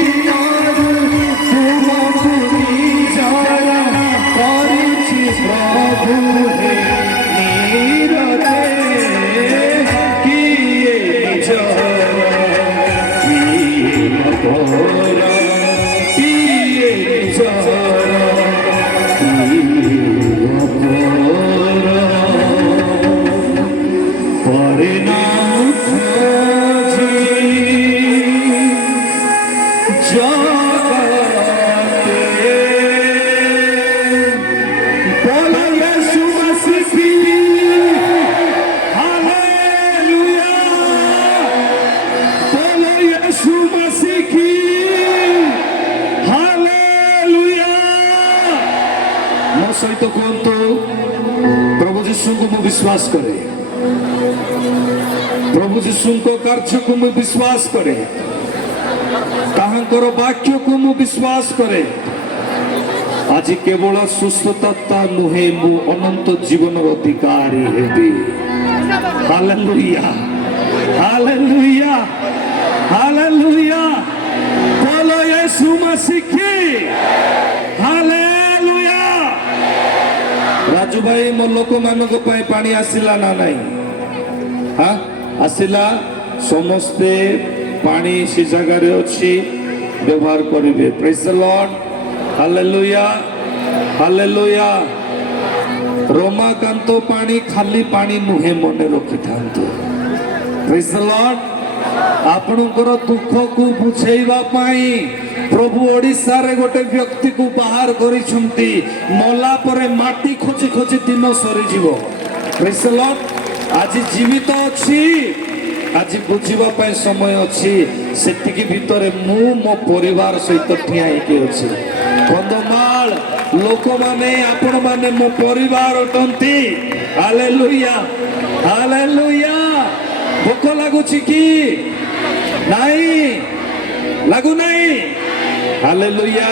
তুম ভূমি জরা করিছি প্রভু হে নীরতে কিয়ে জরা কিয়ে পরা কিয়ে জরা परिणाम खोजी जगते बोलो यीशु मसीह की हालेलुया बोलो यीशु मसीह की हालेलुया ମୋ ସହିତ କୁହନ୍ତୁ ପ୍ରଭୁ ଯୀଶୁଙ୍କୁ ମୁଁ ବିଶ୍ୱାସ କରେ प्रभु ଯୀଶୁଙ୍କ କାର୍ଯ୍ୟକୁ ମୁଁ ବିଶ୍ୱାସ କରେ ତାହାଙ୍କର ବାକ୍ୟକୁ ମୁଁ ବିଶ୍ୱାସ କରେ ଆଜି କେବଳ ସୁସ୍ଥତା ନୁହେଁ ମୁଁ ଅନନ୍ତ ଜୀବନର ଅଧିକାରୀ ହେବି ହାଲେଲୁୟା ହାଲେଲୁୟା ହାଲେଲୁୟା ବୋଲୋ ୟୀଶୁ ମसीह की ହାଲେଲୁୟା ରାଜୁ ଭାଇ ମୋ ଲୋକମାନଙ୍କ ପାଇଁ ପାଣି ଆସିଲା ନା ନାହିଁ हाँ आसिला समस्ते पानी से जगह अच्छी व्यवहार करेंगे praise the Lord hallelujah hallelujah Ramakant पानी खाली पानी नुहे मन रखि थांतु प्रेज द लॉर्ड आपणकर दुख को बुझेଇବା ପାଇଁ प्रभु ओडिशा रे गोटे व्यक्ति को बाहर करिसंती मला परे माटी खोजी खोजी दिन सरी जीवो प्रेज द लॉर्ड आज जीवित अच्छी आज बुझा समय अच्छी सेतिकी भितर मु मो परिवार सहित ठिया अच्छी कंदमाल लोक माने आपण माने मो परिवार अटंती हालेलुया हालेलुया भोक लागुची कि नहीं लागू नहीं हालेलुया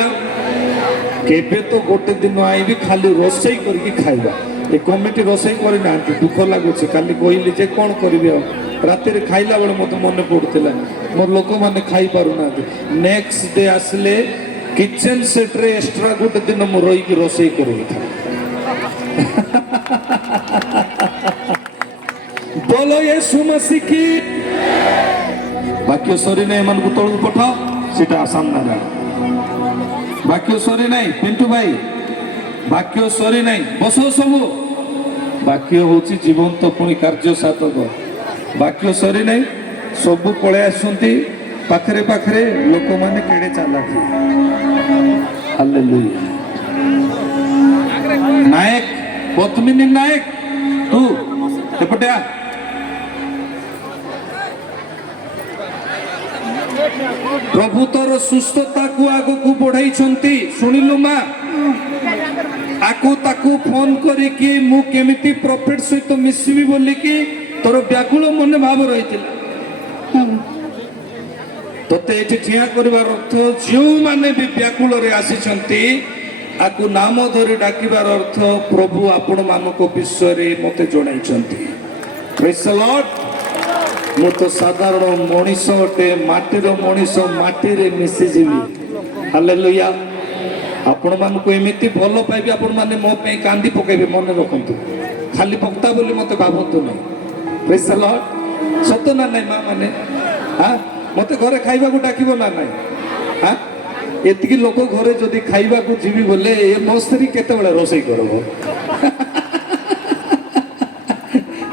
केबे तो गोटे दिन आईबी खाली रोसई करके खाइबा ए कमिटी रोसई करी ना दुख लगुच काली कहली जे कौन करी राति खाइला बेले मत मन पड़ूला मोर लोक मैंने खाई पार ना नेक्स्ट डे आसले किचन सेट रे एक्स्ट्रा गोटे दिन मु रही रोसई करी बोलो यीशु मसीह की बाक्य सरी नहीं मन को तलू पठाओ सीटा सामना बाक्य सरी नहीं पिंटू भाई बाक्य सरी नहीं बसो सबू बाक्य होची जीवंत पुणी कार्य साधक बाक्य सरी नहीं सबू पळे आसुंती पाखरे पाखरे लोक माने केड़े चालाकी हालेलुया नायक पद्मिनी नायक तू एपटे आ प्रभु तोर सुस्थता को आगो को बढ़ाई छंती सुनिलु मा आकु ताकु फोन करी कि मु केमिति प्रॉफिट सहित मिसबी बोली कि तोर व्याकुल मन भाव रही तोते एठी ठिया करिवार अर्थ जो माने भी व्याकुल रे आसी आकु नाम धरी डाकिबार अर्थ प्रभु आपण मानको विश्व रे मते जणाई छंती प्रेज द लॉर्ड मु तो साधारण मनीष अटे माटीर मनीष माटी रे मिसी जीवी हालेलुया आपण मानको एमिति भल पाइबे आपण माने मो पे कांदी पकेबे मन रखंतु खाली भक्ता बोली मते भाबंतु नै प्रेज द लॉर्ड सत ना नै मा माने हां मते घरे खाइबा को डाकिबो ना नै हां एतिकी लोक घरे जदी खाइबा को जीवी बोले ए मस्त्री केते बेले रोसई करबो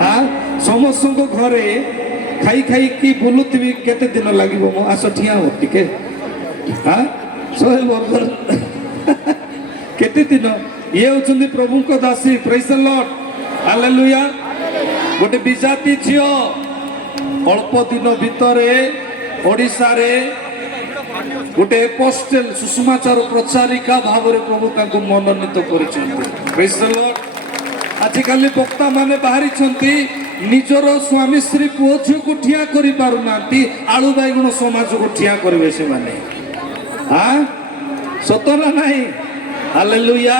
हां समस्त को घरे खाई खाई की बुलुतबी केते दिन लागिबो मो आसो ठिया हो टिके हां सोहे वर्ष केते दिन ये होचंदी प्रभु को दासी प्रेज द लॉर्ड हालेलुया गोटे बिजाती झियो अल्प दिन भितरे ओडिसा रे गोटे पोस्टल सुषमाचार प्रचारिका भाव रे प्रभु ताको मनोनीत करिसंती प्रेज द लॉर्ड आजिकाली वक्ता माने बाहरी छंती निजर स्वामी स्त्री पुओ झियो को ठिया करि पारु नांती आलू बैगुण समाज को ठिया करबे से माने हाँ सत ना नहीं हालेलुया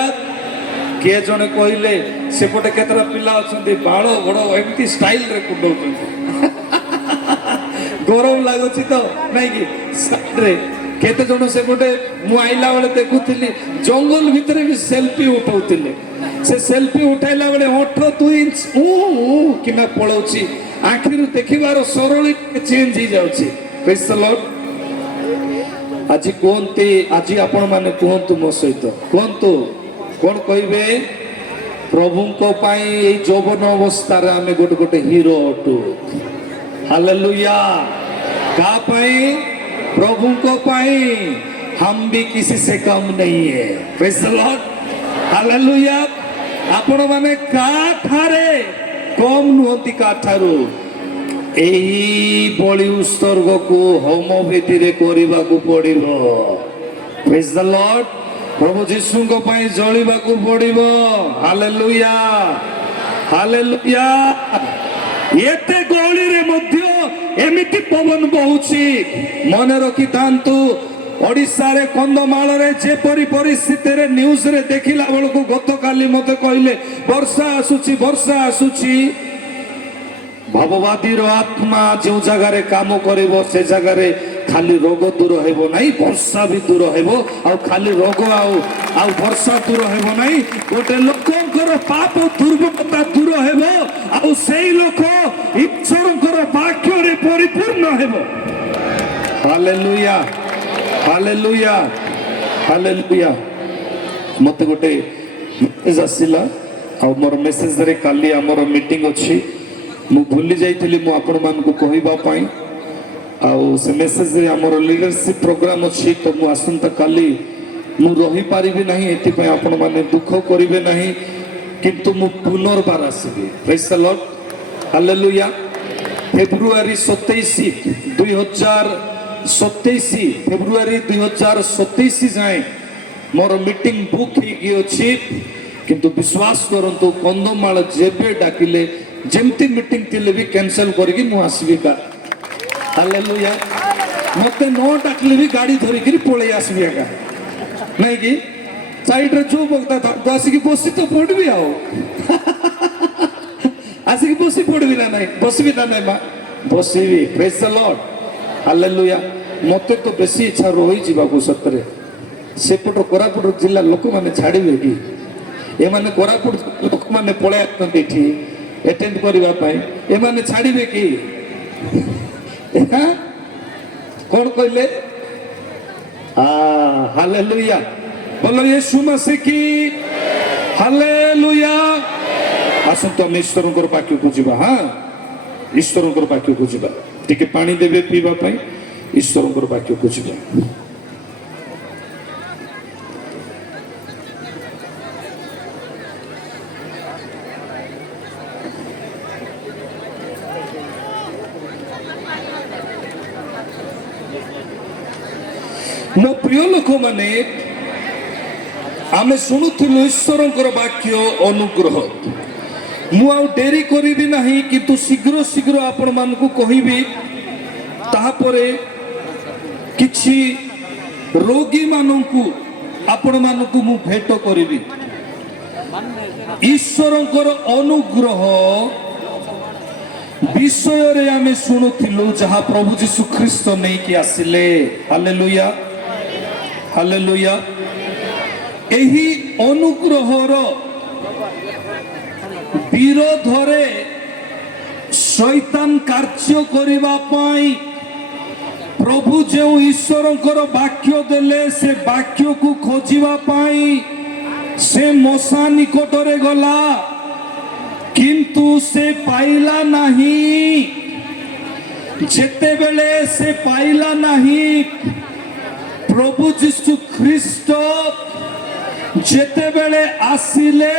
किए जने कहले सेपटे केतरा पिला अछंती बाळ बड़ एमती स्टाइल रे कुंडौछंती गरम लागुची तो नहीं कि साइड रे केते जण सेपटे मु आइला बेले देखुथिली जंगल भितरे भी सेल्फी उठाउथिले से सेल्फी उठाइला बेले 8 इंच किना पळौची आखिरु देखिबार सरली चेंज ही जाउची प्रेज द लॉर्ड आज कहते आज आपण माने कहतु मो सहित कहतु कौन कहबे प्रभु को पाई यौवन अवस्था रे आमे गोटे गोटे हीरो अटू हालेलुया का पाई प्रभु को पाई हम भी किसी से कम नहीं है प्रेज द लॉर्ड हालेलुया आपण माने का ठारे कम नुहति का ठारू एही बलि उत्सर्ग को होम भेदी करने को पड़ो प्रेज द लॉर्ड प्रभु जीशु को पाई जलिबा को पड़ो हालेलुया हालेलुया एते गहली रे मध्य एमिति पवन बहुची मन रखि थांतु ओडिसा रे कंदमाल रे जेपरी परिस्थिति रे न्यूज रे देखिला बेलको गत काली मते कहले वर्षा आसुची भववादी आत्मा जो जगार काम कर से जगार खाली रोग दूर हेबो नहीं वर्षा भी दूर हेबो आ खाली रोग आ वर्षा दूर हेबो नहीं गोटे लोकंकर पाप दुर्बलता दूर हेबो आ सेई लोक ईश्वरकर वाक्य रे परिपूर्ण हेबो हालेलुया हालेलुया हालेलुया मते गोटे मेसेज आसिला आ मोर मेसेज रे काली हमर मीटिंग अछि मु भूली जाइली मु आपण मान को कहबा पाई आउ से मेसेज रे हमर लीडरशिप प्रोग्राम अछि तो मु आसंता काली मु रही पारिबे नहीं एति पय आपण माने दुख करिवे नहीं किंतु मु पुनर्बार आसीबे praise the Lord hallelujah February 27 2027 February 2027 जाए मोर मीटिंग बुक ही अछि किंतु विश्वास करंतु कंदमाल जेबे डाकिले जेमती मीटिंग थिले भी कैंसिल करके मु आसबी का हालेलुया मते नो डाकले भी गाड़ी धरि के पळे आसबी का नहीं कि साइड रे जो बगता था तो आसी बसी तो पड़बी आओ आसी बसी पड़बी ना नहीं बसबी ना नहीं मां बसीबी प्रेज द लॉर्ड हालेलुया मते तो बेसी इच्छा रही जीवा को सतरे सेपट कोरापुट जिल्ला लोक माने छाड़ीबे कि ए माने कोरापुट लोक माने पळे आतंती थी अटेंड करबा पाई ए माने छाड़ीबे कि कौन कहले हालेलुया बोलो यीशु मसीह की हालेलुया आसंतो हम ईश्वर वाक्य को जीवा हाँ ईश्वर वाक्य को जीवा टिके पानी देवे पीवा पाई ईश्वर वाक्य को जीवा मो प्रिय लोक माने आमे शुणुथिलु ईश्वरंकर वाक्य अनुग्रह मु आ डेरी करिबी नाही किंतु शीघ्र शीघ्र आपण मान को कहिबी ताहापरे किछि रोगी माननकु आपण मानकु मु भेट करिबी ईश्वरंकर अनुग्रह विषय रे आमे शुणुथिलु जहा प्रभु यीशु ख्रीस्त नै कि आसिले हालेलुया हालेलुया एही अनुग्रहर विरोधरे शैतान कार्य करिबा पाई प्रभु जो ईश्वरंकर वाक्य देले से वाक्य को खोजिबा पाई से मशा निकटरे गला किंतु से पाइला नहीं जेते बेले से पाइला नहीं प्रभु यीशु ख्रीस्ट जेते बेले आसिले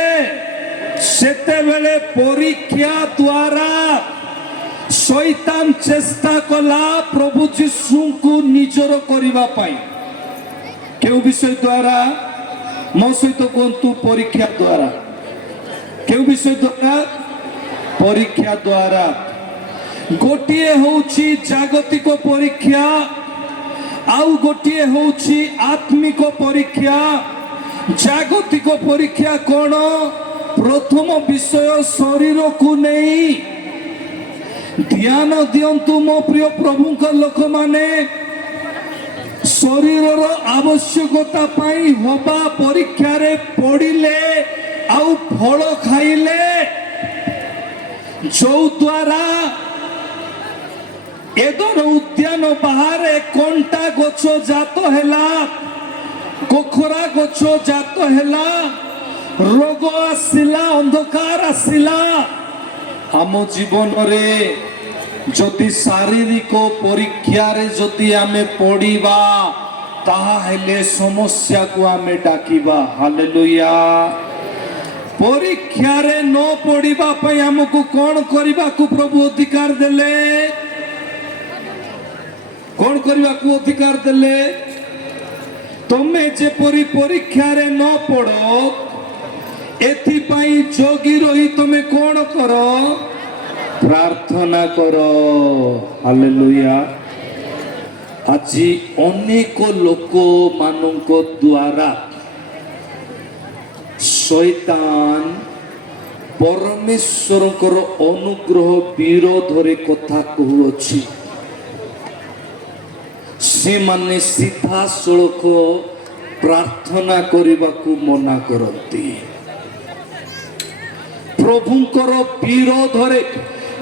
सेते बेले परीक्षा द्वारा शैतान चेष्टा कला प्रभु यीशु को निजर करिबा पाई केउ विषय द्वारा मो सहित कोंतु परीक्षा द्वारा केउ विषय द्वारा परीक्षा द्वारा गोटिए होउची जागतिक परीक्षा आउ गोटे होउछि आत्मिक परीक्षा जागतिक परीक्षा कोन प्रथम विषय शरीर को नहीं ध्यान दियंतु मो प्रिय प्रभु का लोक माने शरीर आवश्यकता पाई होबा परीक्षा रे पड़िले आउ फल खाइले जो द्वारा एदर उद्यान बाहर कंटा गछ जात हैला कोखरा गछ जात हैला रोग आसिला अंधकार आसिला आम जीवन रे जदि शारीरिक परीक्षा रे जदि आमे पड़िबा ताहा हेले समस्या को आमे डाकिबा हालेलुया परीक्षा रे न पड़िबा पई हमको कोन करिबा को प्रभु अधिकार देले कोन करिबा को अधिकार देले तमे जेपरी परीक्षा रे न पड़ो एथि पई जोगी रही तमे कोन करो प्रार्थना करो हालेलुया आज अनेक लोक मानक द्वारा शैतान परमेश्वर अनुग्रह विरोध रे कथा कहूछि से माने सीधा सड़क प्रार्थना करने को मना करती प्रभुंकर विरोध रे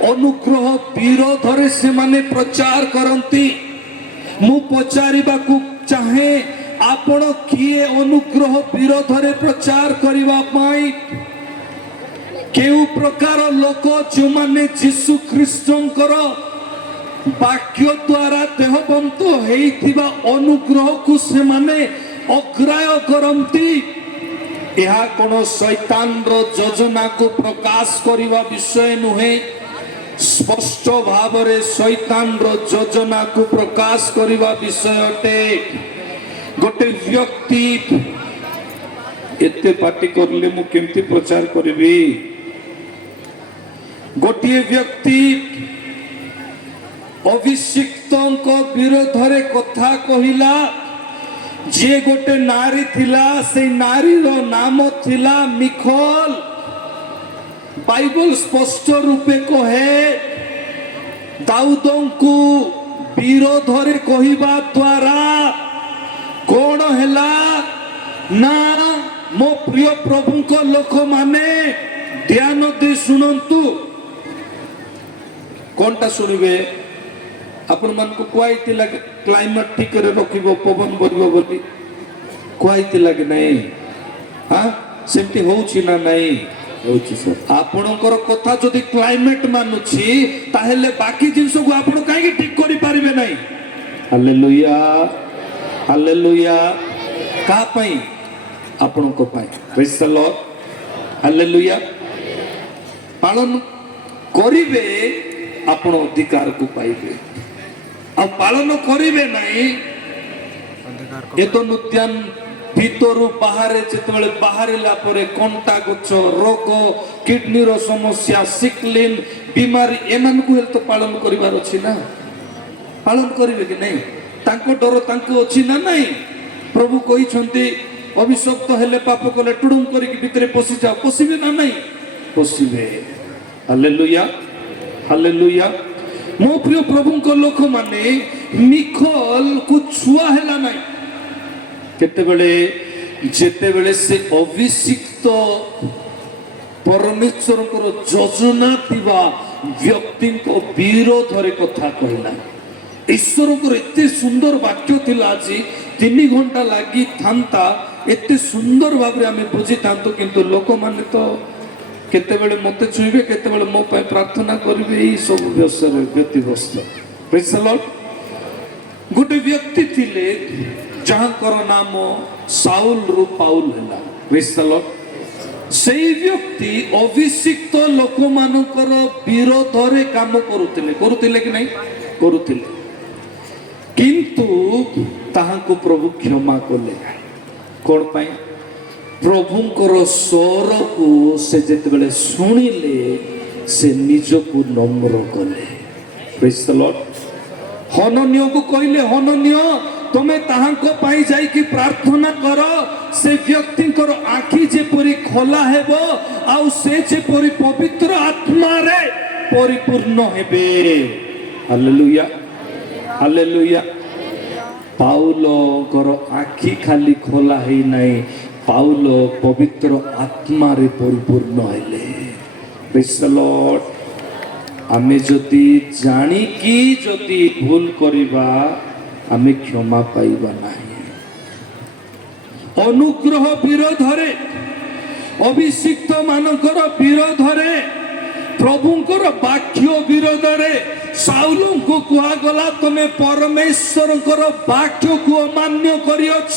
अनुग्रह विरोध रे से माने प्रचार करती मु पचारिबा को चाहे आपण किए अनुग्रह विरोध रे प्रचार करिबा पाई केउ प्रकार लोक जो माने यीशु ख्रीष्टंकर वाक्य द्वारा देहबंत हेइथिबा अनुग्रह को से माने अग्राय करंती यह कोन शैतान रो योजना को प्रकाश करिबा विषय नुहे स्पष्ट भाव रे शैतान रो योजना को प्रकाश करिबा विषय अटे गोटे व्यक्ति एते पार्टी करले मु केमती प्रचार करिबी गोटे व्यक्ति अभिषिक्तଙ୍କ विरोधरे कथा कहिला जे गोटे नारी थिला से नारी रो नाम थिला मिखल बाइबल स्पष्ट रूपे कहे दाऊदଙ୍କୁ विरोधरे कहिबा द्वारा कौन हैला ना मो प्रिय प्रभु को लोक माने ध्यान दे सुनंतु कौनटा सुनिबे आपण मन को क्वाइट लगे क्लाइमेट ठीक रे रखिबो पवन बरबो बोली क्वाइट लगे नहीं हां सेमती होउची ना नहीं होउची सर आपणकर कथा जदी क्लाइमेट मानुची ताहेले बाकी जिंस को आपण काहे ठीक करि पारिबे नहीं हालेलुया हालेलुया का पई आपण को पई प्रेज द लॉर्ड हालेलुया पालन करिवे आपण अधिकार को पाइबे आ पालन करिवे नहीं ए तो उद्यान भीतर बाहर जेतबेले बाहरिला परे कंटा गछ रोग किडनी रो समस्या सिकलिन बीमारी एमान को हेल्थ पालन करिवार अछि ना पालन करिवे कि नहीं तांको डर तांको अछि ना नहीं प्रभु कहि छंती अभिशप्त हेले पाप कले टुडुम करी भीतर पसी जा पसीबे ना नहीं पसीबे हालेलुया हालेलुया मो प्रिय प्रभु को लोक माने मिखल को छुआ हैला नहीं केते बेले जेते बेले से अभिषिक्त परमेश्वर को योजना थिबा व्यक्ति को विरोध रे कथा कहला ईश्वर को एते सुंदर वाक्य थिला जी 3 घंटा लागी थांता एते सुंदर भाबरे आमे बुझी थांतो किंतु लोक माने तो केते बेले मते छुइबे केते बेले मो पय प्रार्थना करिवे ई सब व्यवसाय व्यतिव्यस्त प्रेज द लॉर्ड गोटे व्यक्ति थिले जहांकर नाम साउल रु पाउल हैला प्रेज द लॉर्ड सेई व्यक्ति अभिषिक्त लोक मानकर विरोध रे काम करुतिले कि नहीं करुतिले किंतु ताहाको प्रभु क्षमा कले कोन पई प्रभुंकर स्वर को से जेतेबेले सुनिले से निज को नम्र कले प्रेज द लॉर्ड हनन्य को कहले हनन्य तुमे ताहांको पाई जाई कि प्रार्थना करो से व्यक्तिंकर आखि जेपरि खोला हेबो आउ से जेपरि पवित्र आत्मा रे परिपूर्ण हेबे। Hallelujah hallelujah. पाउलोकर आखि खाली खोला हेई नाही, पाउलो पवित्र आत्मा रे परिपूर्ण हेले। Praise the Lord. आमे जदि जानी कि जदि भूल करिबा आमे क्षमा पाइबा नाही। अनुग्रह विरोधरे अभिषिक्त मानकर विरोधरे प्रभुंकर वाक्य विरोधरे साउल को कुआ गला तमे परमेश्वर वाक्य को अमान्य करियछ।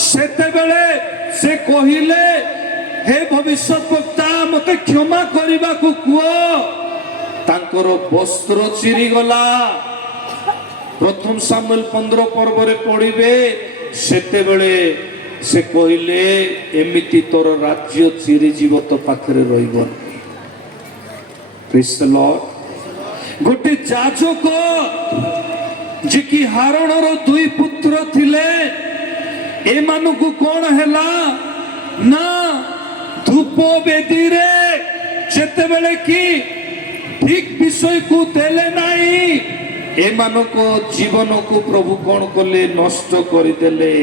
सेते बेले से कहिले हे भविष्यत वक्ता मते क्षमा करिबा को कुओ। तांकर वस्त्र चिरी गला। प्रथम सामुएल 15 पर्व रे पढ़िबे सेते बेले से कहिले एमिति तोर राज्य चिरी जीव तो पाखरे रहिबन। Praise the Lord. गोटे जाजक जे कि हारणर 2 पुत्र थिले एमानकु कोन हैला ना धूप बेदी रे जेते बेले कि ठीक विषय को देले नाही एमानको जीवन को प्रभु कोन कले नष्ट करि देले।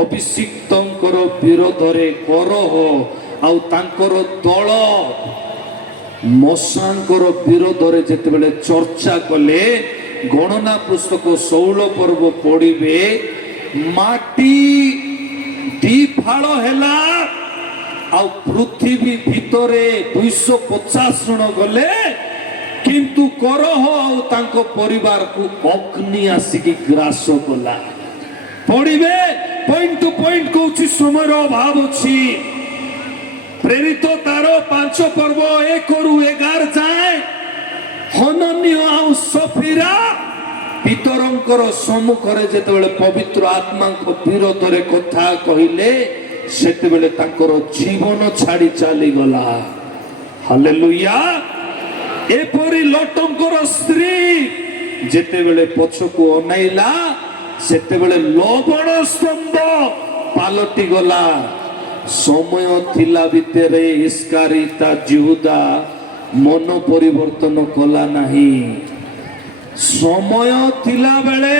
अभिषिक्तंकर विरोधरे करह आउ तांकर दल मशांकर विरोधरे जेते बेले चर्चा कले गणना पुस्तक 16 पर्व पढ़िबे माटी दीफाड़ हैला आउ पृथ्वी भितरे 250 जन गले किंतु करह आउ तांको परिवार को अग्नि आसिकी ग्रास कला। पढ़िबे पॉइंट टू पॉइंट कहूँ समय अभाव अछि। प्रेरित तार 5 पर्व 1 रु 11 जाए हनन्य आउ सफीरा पितरंकर सम्मुखरे जेतेबेले पवित्र आत्मा को विरोध रे कथा कहिले सेतेबेले तांकर जीवन छाड़ी चली गला। हालेलुया। एपरी लटंकर स्त्री जेतेबेले पछको अनाइला सेतेबेले लवण स्तंभ पालटी गला। समय थिला भितरे इस्कारिता जिहुदा मन परिवर्तन कला नाही। समय थिला बेले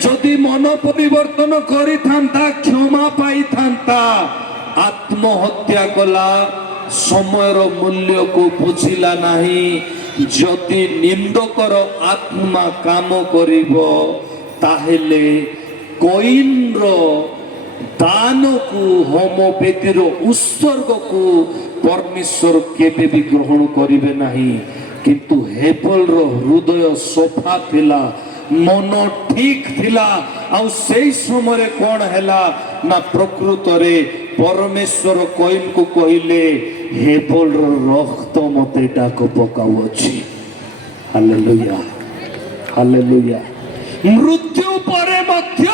जदि मन परिवर्तन करि थांता क्षमा पाई थांता आत्महत्या कला। समयर मूल्य को बुझिला नाही। जदि निंदकर आत्मा काम करिवो ताहेले कोइनर दान को होमोपेतिर उत्सर्ग को परमेश्वर केबे भी ग्रहण करिवे नाही। किंतु हेबल रो हृदय सफा थिला, मन ठीक थिला। आउ सेई समय कोन हैला ना प्रकृत रे परमेश्वर कोइन को कहिले हेबल रो रक्त मते डाक पकाउ अछि। Hallelujah hallelujah. मृत्यु परे मध्य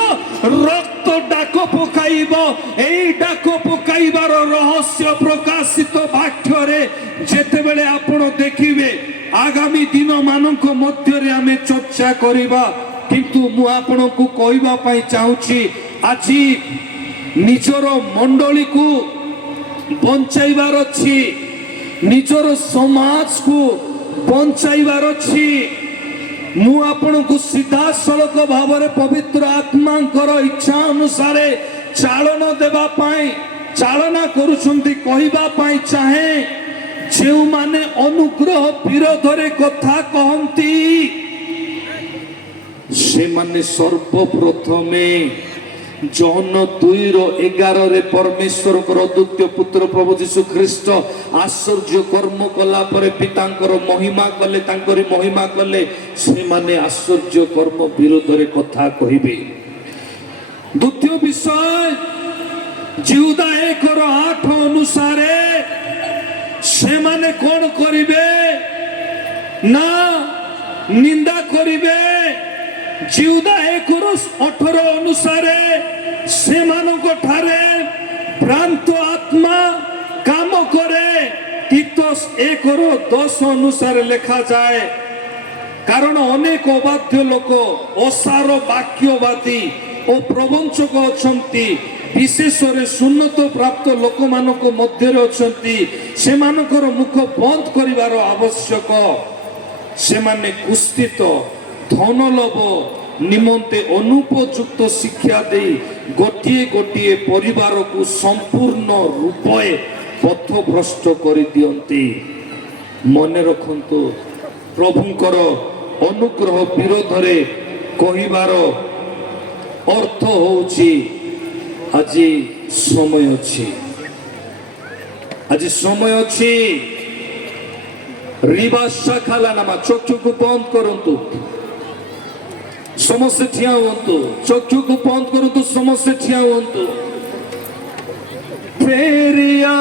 रक्त डाक पकाइब। एई डाक पकाइबार रहस्य प्रकाशित वाक्य रे जेतेबेले आपण देखिबे आगामी दिन मानक मध्य रे आमे चर्चा करिबा। किंतु मु आपण को कहबा पई चाहूची आजी निजर मंडली को बंचाइबार अछि, निजर समाज को बंचाइबार अछि। मु आपण को सीधा सड़क भाव रे पवित्र आत्मा इच्छा अनुसार चालन देवा पाई चालना करुछंती कहबा पाई चाहे जे माने अनुग्रह विरोध रे कथा कहंती से माने सर्वप्रथमे जौन 2:11 रे परमेश्वर को द्वितीय पुत्र प्रभु यीशु ख्रीष्ट आश्चर्य कर्म कला परे पितांकर महिमा कले तांकरी महिमा कले से माने आश्चर्य कर्म विरोध रे कथा कहिबे। द्वितीय विषय जिहुदा 1:8 अनुसार से माने कोन करिवे ना निंदा करिवे। जिहुदा 1:18 अनुसार से मानको ठारे भ्रांत आत्मा काम करे। तीतस 1:10 अनुसार लिखा जाए কারণ অনেক অবাধ্য লোক অসার বাক্যবাদী ও প্রবঞ্চক অଛନ୍ତି বিশেষରେ ଶୂନ୍ୟତ ପ୍ରାପ୍ତ ଲୋକମାନଙ୍କ ମଧ୍ୟରେ ଅଛନ୍ତି ସେମାନଙ୍କର ମୁଖ ବନ୍ଦ କରିବାର ଆବଶ୍ୟକ ସେମାନେ କୁସ୍ଥିତ ଧନଲୋଭ ନିମନ୍ତେ ଅନୁପଯୁକ୍ତ ଶିକ୍ଷା ଦେଇ ଗୋଟିଏ ଗୋଟିଏ ପରିବାରକୁ ସମ୍ପୂର୍ଣ୍ଣ ରୂପେ ପଥଭ୍ରଷ୍ଟ କରିଦିଅନ୍ତି ମନେ ରଖନ୍ତୁ ପ୍ରଭୁଙ୍କର ଅନୁଗ୍ରହ ବିରୋଧରେ କହିବାର ଅର୍ଥ ହେଉଛି ଆଜି ସମୟ ଅଛି ଆଜି ସମୟ ଅଛି ରିବା ଶାଖାଲା ନାମା ଚକ୍ଷୁକୁ ବନ୍ଦ କରନ୍ତୁ ସମସ୍ତେ ଠିଆ ହୁଅନ୍ତୁ ଚକ୍ଷୁକୁ ବନ୍ଦ କରନ୍ତୁ ସମସ୍ତେ ଠିଆ ହୁଅନ୍ତୁ ଫେରିଆ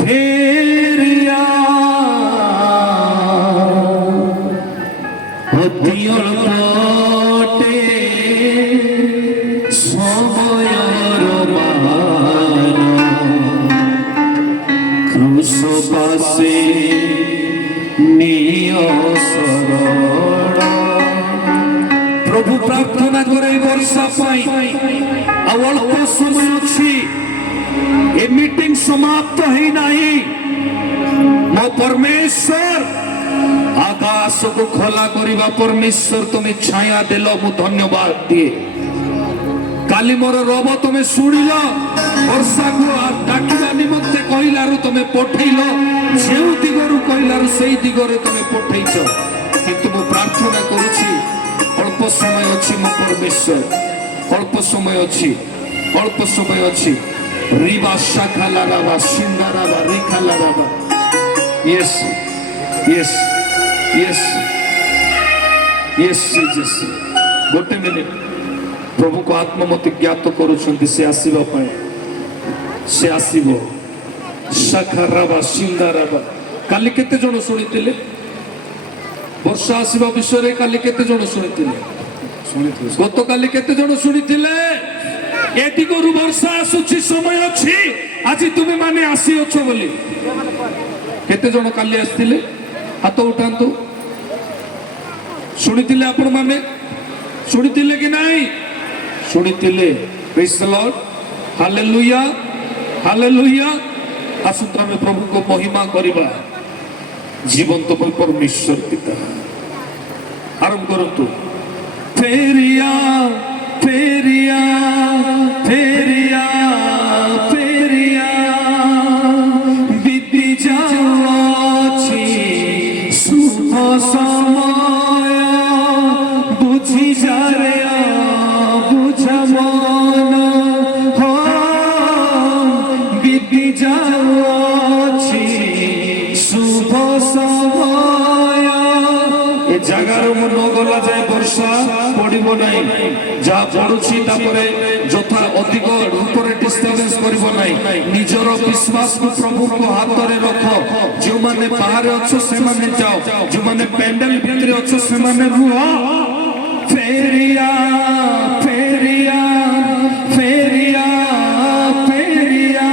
ଫେରିଆ ଅତି ଅଳ୍ପଟେ ସମୟର ମାନ କ୍ରୁଶ ପାଶେ ନିୟ ଶରଣ ପ୍ରଭୁ ପ୍ରାର୍ଥନା କରେ ଏ ବର୍ଷା ପାଇଁ ଆଉ ଅଳ୍ପ ସମୟ ଅଛି ଏ ମିଟିଂ ସମାପ୍ତ ହେଇନାହିଁ ମୋ ପରମେଶ୍ୱର ଆକାଶକୁ ଖୋଲା କରିବା ପରମେଶ୍ୱର ତୁମେ ଛାୟା ଦେଲ ମୁଁ ଧନ୍ୟବାଦ ଦିଏ କାଲି ମୋର ରବ ତୁମେ ଶୁଣିଲ ବର୍ଷାକୁ ଡାକିବା ନିମନ୍ତେ କହିଲାରୁ ତୁମେ ପଠେଇଲ ଯେଉଁ ଦିଗରୁ କହିଲାରୁ ସେଇ ଦିଗରେ ତୁମେ ପଠେଇଛ କିନ୍ତୁ ମୁଁ ପ୍ରାର୍ଥନା କରୁଛି ଅଳ୍ପ ସମୟ ଅଛି ମୋ ପରମେଶ୍ୱର ଅଳ୍ପ ସମୟ ଅଛି ଅଳ୍ପ ସମୟ ଅଛି ରିବା ଶାଖାଲାରାବା ସିନ୍ଦାରାବା ରେଖାଲାରାବା yes yes yes yes Jesus ଗୋଟେ ମିନିଟ୍ ପ୍ରଭୁଙ୍କ ଆତ୍ମା ମୋତେ ଜ୍ଞାତ କରୁଛନ୍ତି ସେ ଆସିବା ପାଇଁ ସେ ଆସିବ ଶାଖାରାବା ସିନ୍ଦାରାବା କାଲି କେତେ ଜଣ ଶୁଣିଥିଲେ ବର୍ଷା ଆସିବା ବିଷୟରେ କାଲି କେତେ ଜଣ ଶୁଣିଥିଲେ ଗତକାଲି କେତେ ଜଣ ଶୁଣିଥିଲେ ଏ ଦିଗରୁ ବର୍ଷା ଆସୁଛି ସମୟ ଅଛି ଆଜି ତୁମେ ମାନେ ଆସିଅଛ ବୋଲି କେତେ ଜଣ କାଲି ଆସିଥିଲେ ହାତ ଉଠାନ୍ତୁ ଶୁଣିଥିଲେ ଆପଣ ମାନେ ଶୁଣିଥିଲେ କି ନାହିଁ ଶୁଣିଥିଲେ ପ୍ରେଜ୍ ଦ ଲର୍ଡ ହାଲେଲୁୟା ହାଲେଲୁୟା ଆସନ୍ତୁ ଆମେ ପ୍ରଭୁଙ୍କ ମହିମା କରିବା ଜୀବନ୍ତ ପରମେଶ୍ୱର ପିତା ଆରମ୍ଭ କରନ୍ତୁ ଫେରିଆ ଫେରିଆ ଫେରିଆ ଫେରିଆ ବିତି ଯାଉଛି ଶୁଭ ସମୟ ବୁଝି ଯାରେ ବୁଝ ମନ ବିତି ଯାଉଛି ଶୁଭ ସମୟ ଏ ଜାଗାରୁ ମୁଁ ନ ଗଲା ଯାଏ ବର୍ଷା ପଡ଼ିବ ନାହିଁ ଯାହା ପଡ଼ୁଛି ତାପରେ ଯଥା ଅଧିକ ଉପରେ ଡିଷ୍ଟର୍ବାନ୍ସ କରିବ ନାହିଁ ନିଜର ବିଶ୍ୱାସକୁ ପ୍ରଭୁଙ୍କ ହାତରେ ରଖ ଯେଉଁମାନେ ବାହାରେ ଅଛ ସେମାନେ ଯାଅ ଯେଉଁମାନେ ପ୍ୟାଣ୍ଡେଲ ଭିତରେ ଅଛ ସେମାନେ ରୁହ ଫେରିଆ ଫେରିଆ ଫେରିଆ ଫେରିଆ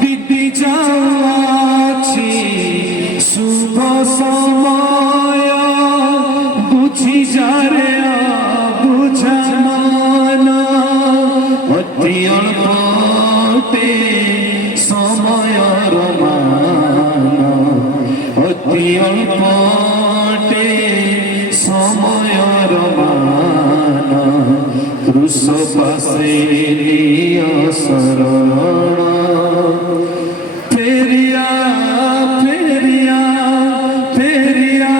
ବିତି ଯାଉଛି ଶୁଭ ସମୟ ବୁଝି ଯାରେ ବୁଝ ମନ ଅତି ଅଳ୍ପଟେ ସମୟର ମାନ ଅତି ଅଳ୍ପଟେ ସମୟର ମାନ କ୍ରୁଶ ପାଶେ ନିୟ ଶରଣ ଫେରିଆ ଫେରିଆ ଫେରିଆ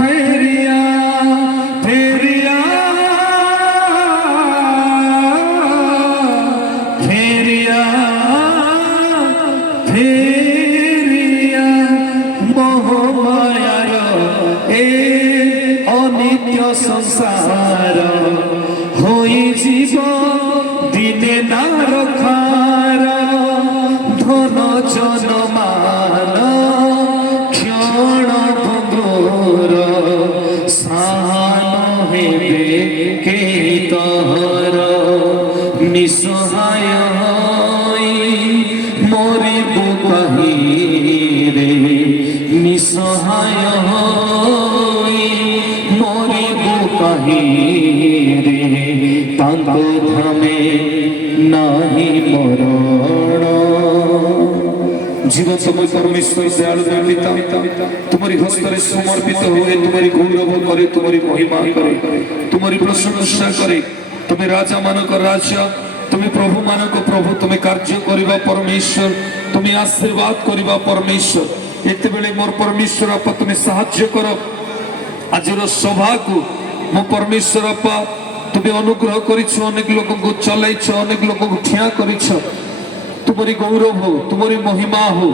ଫେରିଆ ଫେରିଆ ଫେରିଆ ଫେରିଆ ମୋହମାୟାର ଏ ଅନିତ୍ୟ ସଂସାର ହୋଇଯିବ ଦିନେ ନା ରଖାର ଧନ ଜନମାନ କ୍ଷଣ ଭଙ୍ଗୁର ସାନ ହେବେ କେହି ତହର ନିଃସହାୟ ହୋଇ ମରିବୁ କାହିଁରେ ନିଃସହାୟ ନାହିଁ ରେ ତାଙ୍କ ଧାମେ ନାହିଁ ମରଣ। जीवन समय परमेश्वर दयालु पिता तुम्हारी हस्तरे समर्पित हुए, तुम्हारी गौरव करे, तुम्हारी महिमा करे, तुम्हारी प्रशंसा करे। तुम्हें राजा मानक राजा, तुम्हें प्रभु मानक प्रभु, तुम्हें कार्य करिबा परमेश्वर, तुम्हें आशीर्वाद करिबा परमेश्वर। एते बेले मोर परमेश्वर आपा तुम्हें साहाय्य करो। आजर सभा को मो परमेश्वर आपा तुम्हें अनुग्रह करिछ, अनेक लोक को चलाइछ, अनेक लोक को ठिया करिछ। तुम्हारी गौरव हो, तुम्हारी महिमा हो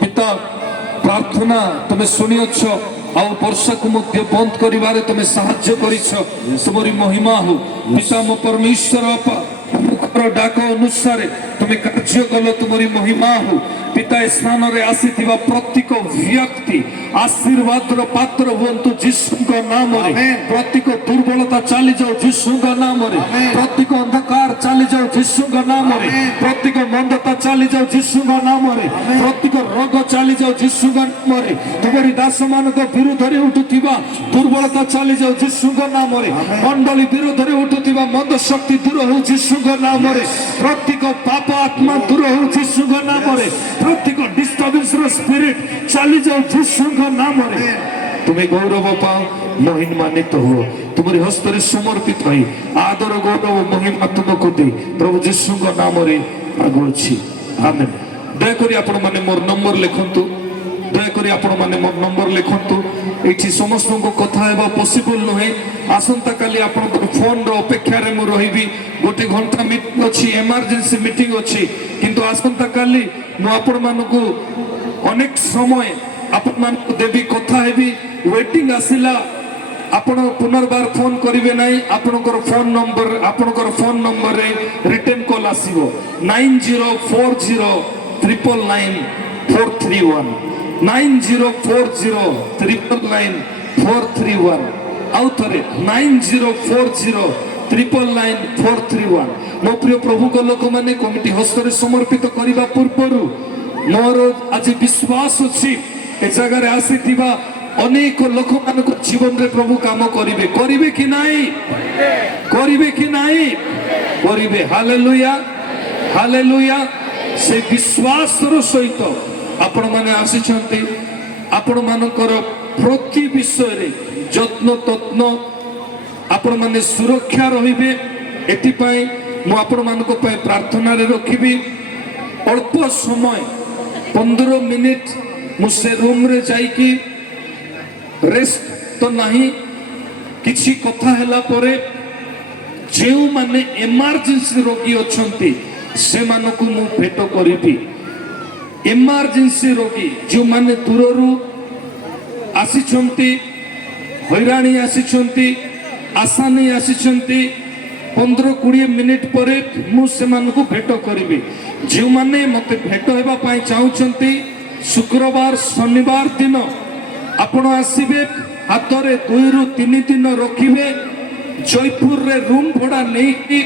पिता। प्रार्थना तुम्हें शुनिछ, आउ वर्षा को मध्य बंद करिबारे तुम्हें साहाय्य करिछ। तुम्हारी महिमा हो पिता। मो परमेश्वर आपा मुखर डाक अनुसार तुम्हें कार्य कल, तुम्हारी महिमा हो पिता। स्थान रे आसीथिबा प्रत्येक व्यक्ति आशीर्वाद पात्र हुंतु यीशु नाम रे। प्रत्येक दुर्बलता चली जाओ यीशु नाम रे। प्रत्येक अंधकार चली जाओ यीशु नाम रे। प्रत्येक मंदता चली जाओ यीशु नाम रे। प्रत्येक रोग चली जाओ यीशु नाम रे। तुम्हारी दास मानक विरुद्ध रे उठुथिबा दुर्बलता चली जाओ यीशु नाम रे। मंडली विरुद्ध रे उठुथिबा मंद शक्ति दूर हो यीशु नाम रे। प्रत्येक पाप आत्मा दूर हो यीशु नाम रे। प्रत्येक डिस्टर्बेंस रो स्पिरिट चली जाओ यीशु नाम रे। तुम्हें गौरव पाओ, महिमान्वित हो, तुम्हारी हस्तरे समर्पित है। आदर गौरव महिमा तुमको दे प्रभु यीशु नाम रे आगुछि। आमेन। दयाकरी आपण माने मोर नंबर लिखंतु, दयाकरी आपण माने मोर नंबर लिखंतु। एठी समस्त को कथा हेबा पॉसिबल नहे। आसंता काली आपण फोन रो अपेक्षा रे मु रहिबी। गोटे घंटा मीटिंग अछि, इमरजेंसी मीटिंग अछि, किंतु आसंता काली मु आपण मानको अनेक समय आपण मानको देबी, कथा हेबी। वेटिंग आसिला आपण पुनर्बार फोन करिवे नाही। आपणकर फोन नंबर रे रिटर्न कॉल आसीबो 9040999431 9040999431। आउ थरे 9040999431। मो प्रिय प्रभु को लोक माने कमिटी हस्तरे समर्पित करिबा पूर्वरु मोर आज विश्वास अछि ए जगह रे आसीथिबा अनेक लोक मानक जीवन रे प्रभु काम करिवे। करिवे कि नाही? करिवे कि नाही? करिवे। Hallelujah, hallelujah. से विश्वास रो सहित आपण माने आसीछंती। आपण मानकर प्रति विषय रे यत्न तत्न आपण माने सुरक्षा रहिबे। एति पई मु आपण मानक पई प्रार्थना रे रखिबी। अल्प समय 15 मिनिट मु से रूम रे जाईकी रेस्ट तो नहीं, किछि कथा हला परे जे माने इमरजेंसी रोगी अछंती से मानको मु भेट करिबी। इमरजेंसी रोगी जो माने दूररू आसीछंती, हैराणी आसीछंती, आशा नहीं आसीछंती, 15-20 मिनिट परे मु से मानको भेट करिबी। जो माने मते भेट हेबा पई चाहुचंती शुक्रवार शनिवार दिन आपण आसीबे। हाथ रे 2-3 दिन रखिबे। जयपुर रे रूम भड़ा नहीं कि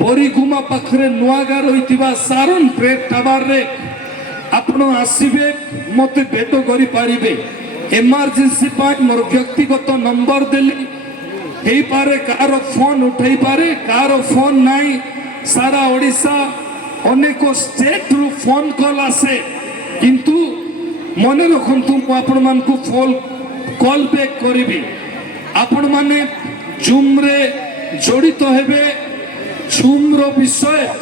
बरीगुमा पाखरे नुआगा रहितिबा सारन प्रेट टावर रे आपण आसीबे। मते भेट करि पारिबे। इमरजेंसी पाई मोर व्यक्तिगत नंबर देली। हेई पारे कार फोन उठाई पारे, कार फोन नाही। सारा ओडिसा अनेक स्टेट रु फोन कॉल आसे, किंतु मने रखंतु मु आपण मानकु कॉल बैक करिबी। आपण माने जूम रे जड़ित हेबे। जूम रो विषय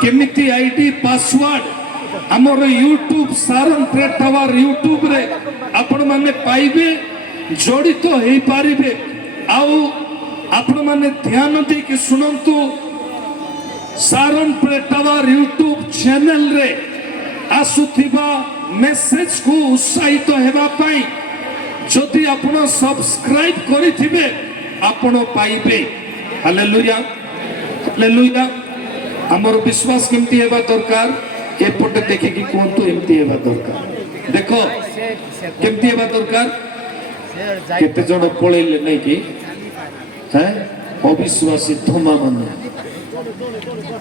केमिति आईडी पासवर्ड हमर YouTube Saran prayer tower YouTube रे आपण माने पाइबे, जड़ित हेई पारिबे। आउ आपण माने ध्यान दे के सुनंतु। Sharon prayer tower YouTube channel रे आसुथिबा मेसेज को उत्साहित हेबा पाई जदि आपण सब्सक्राइब करिथिबे आपण पाइबे। Hallelujah, hallelujah. हमर विश्वास केमती हेबा दरकार एपटे देखि कि कोंतु एमती हेबा दरकार। देखो केमती हेबा दरकार। केते जण पळेले नै कि हैं अविश्वासी धमा मन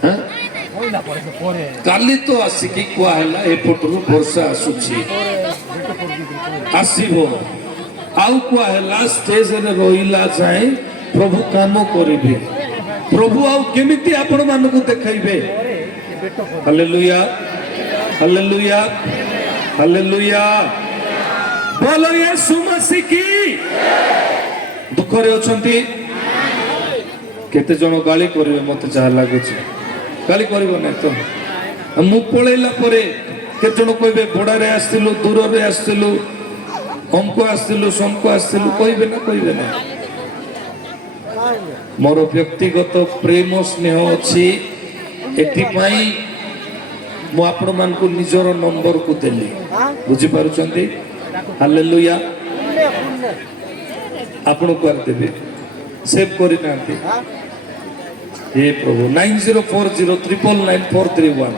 हैं काली तो आसिकी कुआ हैला एपटरु वर्षा आसुछि आसीबो आउ कुआ है स्टेज रे रहिला जाए प्रभु काम करिवे प्रभु आउ केमिति आपण मानकु देखाइबे हालेलुया हालेलुया हालेलुया बोलो यीशु मसीह की दुख रे अछंती केते जण गाली करिवे मते जा लागुची गाली करिवो नै तो मु पळैला परे केते जण कहबे बडा रे आस्तिलु दूर रे आस्तिलु हमको आस्तिलु समको आस्तिलु कहबे ना मोर व्यक्तिगत प्रेम स्नेह अछि एथि पई मु आपण मान को निजर नंबर को देली बुझी पारुचंती हालेलुया आपण को देबे सेव करि नांती हे प्रभु 9040999431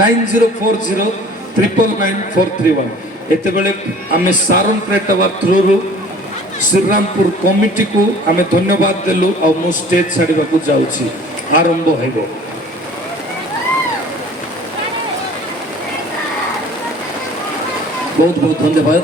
9040999431 एते बेले आमे सारन प्रेटवा थ्रू श्रीरामपुर कमिटी को आमे धन्यवाद देलु और मु स्टेज छाड़ीबा को जाउछि आरंभ हेबो बहुत बहुत धन्यवाद